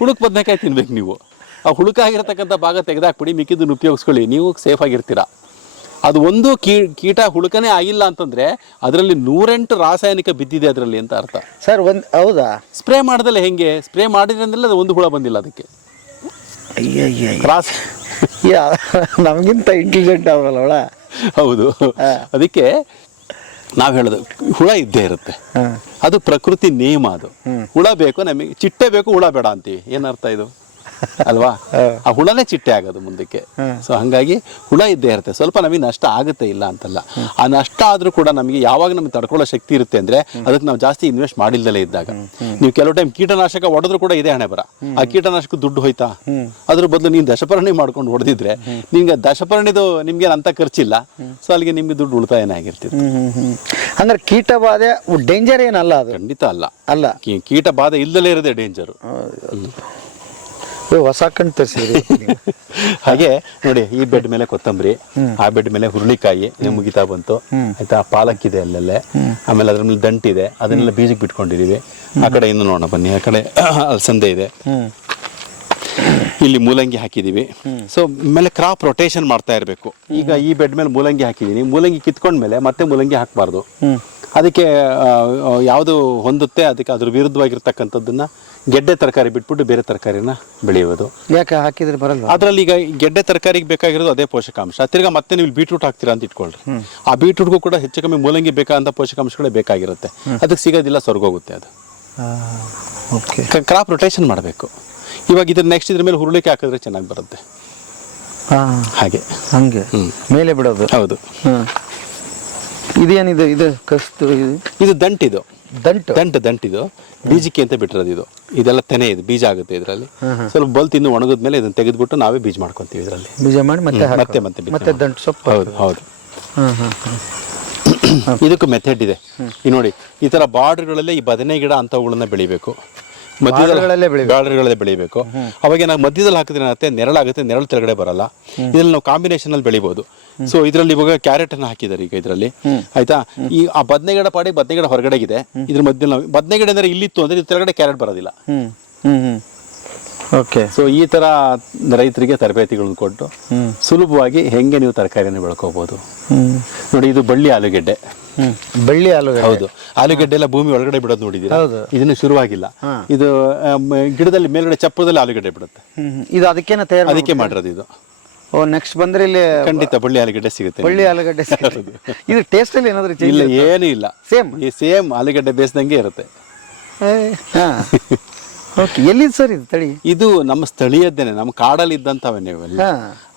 ಹುಳುಕ್ ಬದನೆಕಾಯಿ ತಿನ್ಬೇಕು ನೀವು. ಆ ಹುಳುಕಾಗಿರ್ತಕ್ಕಂಥ ಭಾಗ ತೆಗೆದಾಕ್ಬಿಡಿ, ಮಿಕ್ಕಿದ್ದನ್ನು ಉಪಯೋಗಿಸ್ಕೊಳ್ಳಿ, ನೀವು ಸೇಫ್ ಆಗಿರ್ತೀರ. ಅದು ಒಂದು ಕೀಟ ಹುಳುಕನೇ ಆಗಿಲ್ಲ ಅಂತಂದ್ರೆ ಅದರಲ್ಲಿ 108 ರಾಸಾಯನಿಕ ಬಿದ್ದಿದೆ ಅದರಲ್ಲಿ ಅಂತ ಅರ್ಥ. ಸರ್ ಹೌದಾ? ಸ್ಪ್ರೇ ಮಾಡ್ದಲ್ಲ ಹೆಂಗೆ? ಸ್ಪ್ರೇ ಮಾಡಿದ್ರಂದ್ರೆ ಅದು ಒಂದು ಹುಳ ಬಂದಿಲ್ಲ ಅದಕ್ಕೆ. ನಮಗಿಂತ ಇಂಟೆಲಿಜೆಂಟ್ ಅವರಲ್ಲ ಹುಳ. ಹೌದು, ಅದಕ್ಕೆ ನಾವು ಹೇಳೋದು ಹುಳ ಇದ್ದೇ ಇರುತ್ತೆ, ಅದು ಪ್ರಕೃತಿ ನೇಮ. ಅದು ಹುಳ ಬೇಕು ನಮಗೆ, ಚಿಟ್ಟೆ ಬೇಕು, ಹುಳ ಬೇಡ ಅಂತೀವಿ. ಏನರ್ಥ ಇದು ಅಲ್ವಾ? ಆ ಹುಳನೇ ಚಿಟ್ಟೆ ಆಗೋದು ಮುಂದಕ್ಕೆ. ಸೊ ಹಂಗಾಗಿ ಹುಳ ಇದ್ದೇ ಇರುತ್ತೆ. ಸ್ವಲ್ಪ ನಮಗೆ ನಷ್ಟ ಆಗುತ್ತೆ, ಇಲ್ಲ ಅಂತಲ್ಲ. ಆ ನಷ್ಟ ಆದ್ರೂ ಕೂಡ ನಮಗೆ ಯಾವಾಗ ನಮಗೆ ತಡ್ಕೊಳ್ಳೋ ಶಕ್ತಿ ಇರುತ್ತೆ ಅಂದ್ರೆ ಅದಕ್ಕೆ ನಾವು ಜಾಸ್ತಿ ಇನ್ವೆಸ್ಟ್ ಮಾಡಿಲ್ಲೇ ಇದ್ದಾಗ. ನೀವು ಕೆಲವು ಟೈಮ್ ಕೀಟನಾಶಕ ಹೊಡೆದ್ರು ಕೂಡ ಇದೇ ಹಣೆ ಬರ. ಆ ಕೀಟನಾಶಕ ದುಡ್ಡು ಹೋಯ್ತಾ, ಅದ್ರ ಬದಲು ನೀನು ದಶಪರ್ಣಿ ಮಾಡ್ಕೊಂಡು ಹೊಡೆದಿದ್ರೆ ನಿಮ್ಗೆ ದಶಪರ್ಣಿದು ನಿಮ್ಗೆ ಅಂತ ಖರ್ಚಿಲ್ಲ. ಸೊ ಅಲ್ಲಿಗೆ ನಿಮ್ಗೆ ದುಡ್ಡು ಉಳಿತಾಯನೇ ಆಗಿರ್ತಿತ್ತು. ಅಂದ್ರೆ ಕೀಟ ಬಾಧೆ ಡೇಂಜರ್ ಏನಲ್ಲ, ಅದು ಖಂಡಿತ ಅಲ್ಲ. ಅಲ್ಲ, ಕೀಟ ಬಾಧೆ ಇಲ್ಲದೇ ಇರೋದೇ ಡೇಂಜರು. ಹೊಸ ಕಣ್ಣು ತರಿಸಿದ್ರಿ. ಹಾಗೆ ನೋಡಿ, ಈ ಬೆಡ್ ಮೇಲೆ ಕೊತ್ತಂಬರಿ, ಆ ಬೆಡ್ ಮೇಲೆ ಹುರುಳಿಕಾಯಿ ಮುಗಿತಾ ಬಂತು ಆಯ್ತಾ. ಪಾಲಕ್ ಇದೆ ಅಲ್ಲಲ್ಲೇ, ಆಮೇಲೆ ಅದ್ರ ಮೇಲೆ ದಂಟಿದೆ, ಅದನ್ನೆಲ್ಲ ಬೀಜಕ್ಕೆ ಬಿಟ್ಕೊಂಡಿದೀವಿ. ಆ ಕಡೆ ಇನ್ನು ನೋಡೋಣ ಬನ್ನಿ, ಆ ಕಡೆ ಅಲಸಂದೆ ಇದೆ, ಇಲ್ಲಿ ಮೂಲಂಗಿ ಹಾಕಿದೀವಿ. ಸೊ ಮೇಲೆ ಕ್ರಾಪ್ ರೊಟೇಷನ್ ಮಾಡ್ತಾ ಇರಬೇಕು. ಈಗ ಈ ಬೆಡ್ ಮೇಲೆ ಮೂಲಂಗಿ ಹಾಕಿದೀನಿ, ಮೂಲಂಗಿ ಕಿತ್ಕೊಂಡ್ಮೇಲೆ ಮತ್ತೆ ಮೂಲಂಗಿ ಹಾಕಬಾರ್ದು. ಅದಕ್ಕೆ ಯಾವುದು ಹೊಂದುತ್ತೆ ಅದಕ್ಕೆ ಅದ್ರ ವಿರುದ್ಧವಾಗಿರ್ತಕ್ಕಂಥದ್ದನ್ನ ಗೆಡ್ಡೆ ತರಕಾರಿ ಬಿಟ್ಬಿಟ್ಟು ಬೇರೆ ತರಕಾರಿನ ಬೆಳೆಯೋದು. ಯಾಕೆ ಹಾಕಿದ್ರೆ ಬರಲ್ಲ? ಅದರಲ್ಲಿ ಈಗ ಗೆಡ್ಡೆ ತರಕಾರಿಗೆ ಬೇಕಾಗಿರೋದು ಅದೇ ಪೋಷಕಾಂಶ. ತಿರ್ಗಾ ಮತ್ತೆ ನೀವು ಬೀಟ್ರೂಟ್ ಹಾಕ್ತೀರಾ ಅಂತ ಇಟ್ಕೊಳ್ರಿ, ಆ ಬೀಟ್ರೂಟ್ಗೂ ಕೂಡ ಹೆಚ್ಚು ಕಮ್ಮಿ ಮೂಲಂಗಿ ಬೇಕಾದಂಥ ಪೋಷಕಾಂಶಗಳೇ ಬೇಕಾಗಿರುತ್ತೆ. ಅದಕ್ಕೆ ಸಿಗೋದಿಲ್ಲ, ಸ್ವರ್ಗೋಗುತ್ತೆ ಅದು. ಕ್ರಾಪ್ ರೊಟೇಷನ್ ಮಾಡಬೇಕು. ಇವಾಗ ಇದ್ರ ನೆಕ್ಸ್ಟ್ ಇದ್ರ ಮೇಲೆ ಹುರುಳಿಕೆ ಹಾಕಿದ್ರೆ ಚೆನ್ನಾಗಿ ಬರುತ್ತೆ. ಹಾಗೆ ಹಂಗೆ ಮೇಲೆ ಬಿಡೋದು. ಹೌದು. ಇದೇನಿದು? ಇದು ಕಸ್ತು, ಇದು ದಂಟಿದು, ದಂಟಿದು ಬೀಜಕ್ಕೆ ಅಂತ ಬಿಟ್ಟಿರೋದು. ಇದು ಇದೆಲ್ಲ ತೆನೆ, ಇದು ಬೀಜ ಆಗುತ್ತೆ. ಇದರಲ್ಲಿ ಸ್ವಲ್ಪ ಬಲ್ತ್ ಇನ್ನು ಒಣಗಿದ್ಮೇಲೆ ಇದನ್ನ ತೆಗೆದ್ಬಿಟ್ಟು ನಾವೇ ಬೀಜ ಮಾಡ್ಕೊಂತೀವಿ. ಇದರಲ್ಲಿ ಬೀಜ ಮಾಡಿ ಮತ್ತೆ ಮತ್ತೆ ದಂಟು ಸೊಪ್ಪು. ಹೌದು ಹೌದು. ಇದಕ್ಕೂ ಮೆಥಡ್ ಇದೆ. ಈ ನೋಡಿ, ಈ ತರ ಬಾರ್ಡರ್ಗಳಲ್ಲೇ ಈ ಬದನೆ ಗಿಡ ಅಂತವುಗಳನ್ನ ಬೆಳಿಬೇಕು, ಬಾರ್ಡರ್ಗಳಲ್ಲೇ ಬೆಳಿಬೇಕು. ಅವಾಗ ನಾವು ಮಧ್ಯದಲ್ಲಿ ಹಾಕಿದ್ರೆ ಏನಾಗುತ್ತೆ, ನೆರಳಾಗುತ್ತೆ, ನೆರಳು ಕೆಳಗಡೆ ಬರಲ್ಲ. ಇದ್ರಲ್ಲಿ ನಾವು ಕಾಂಬಿನೇಷನ್ ಅಲ್ಲಿ ಬೆಳಿಬಹುದು. ಸೊ ಇದರಲ್ಲಿ ಇವಾಗ ಕ್ಯಾರೆಟ್ ಅನ್ನ ಹಾಕಿದ್ದಾರೆ ಈಗ ಇದರಲ್ಲಿ, ಆಯ್ತಾ. ಈ ಆ ಬದನೆ ಗಿಡ ಪಾಡಿ ಬದನೆ ಗಿಡ ಹೊರಗಡೆಗಿದೆ, ಇದ್ರ ಮಧ್ಯದಲ್ಲಿ ನಾವು ಬದನೆ ಗಿಡ ಅಂದ್ರೆ ಇಲ್ಲಿತ್ತು ಅಂದ್ರೆ ಇದ್ರ ಕೆಳಗಡೆ ಕ್ಯಾರೆಟ್ ಬರೋದಿಲ್ಲ. ಓಕೆ. ಸೊ ಈ ತರ ರೈತರಿಗೆ ತರಬೇತಿಗಳನ್ನು ಕೊಟ್ಟು ಸುಲಭವಾಗಿ ಹೆಂಗೆ ನೀವು ತರಕಾರಿಯನ್ನು ಬೆಳ್ಕೋಬಹುದು. ನೋಡಿ, ಇದು ಬಳ್ಳಿ ಆಲೂಗೆಡ್ಡೆ. ಬಳ್ಳಿ ಆಲೂಗಡ್ಡೆ. ಹೌದು, ಆಲೂಗೆಡ್ಡೆ ಎಲ್ಲ ಭೂಮಿ ಒಳಗಡೆ ಬಿಡೋದು ನೋಡಿದೀರಾ? ಇದನ್ನು ಶುರುವಾಗಿಲ್ಲ. ಇದು ಗಿಡದಲ್ಲಿ ಮೇಲ್ಗಡೆ ಚಪ್ಪರದಲ್ಲಿ ಆಲೂಗೆಡ್ಡೆ ಬಿಡುತ್ತೆ. ಇದು ಅದಕ್ಕೇನ ತಯಾರು, ಅದಕ್ಕೆ ಮಾಡಿರೋದು ಇದು. ಓ, ನೆಕ್ಸ್ಟ್ ಬಂದ್ರೆ ಇಲ್ಲಿ ಖಂಡಿತ ಬಳ್ಳಿ ಆಲೂಗೆಡ್ಡೆ ಸಿಗುತ್ತೆ. ಬಳ್ಳಿ ಆಲೂಗಡ್ಡೆ ಇದು ಟೇಸ್ಟ್ ಅಲ್ಲಿ ಏನಾದ್ರು ಇಲ್ಲ, ಏನೂ ಇಲ್ಲ. ಸೇಮ್ ಆಲೂಗೆಡ್ಡೆ ಬೇಯಿಸ್ದಂಗೆ ಇರುತ್ತೆ. ಓಕೆ ಎಲ್ಲಿದೆ ಸರ್ ಇದು ತಳಿ? ಇದು ನಮ್ಮ ಸ್ಥಳೀಯದ್ದೇನೆ, ನಮ್ಮ ಕಾಡಲ್ಲಿ ಇದ್ದಂಥವೇ ನೀವೆಲ್ಲ. ಹಾ.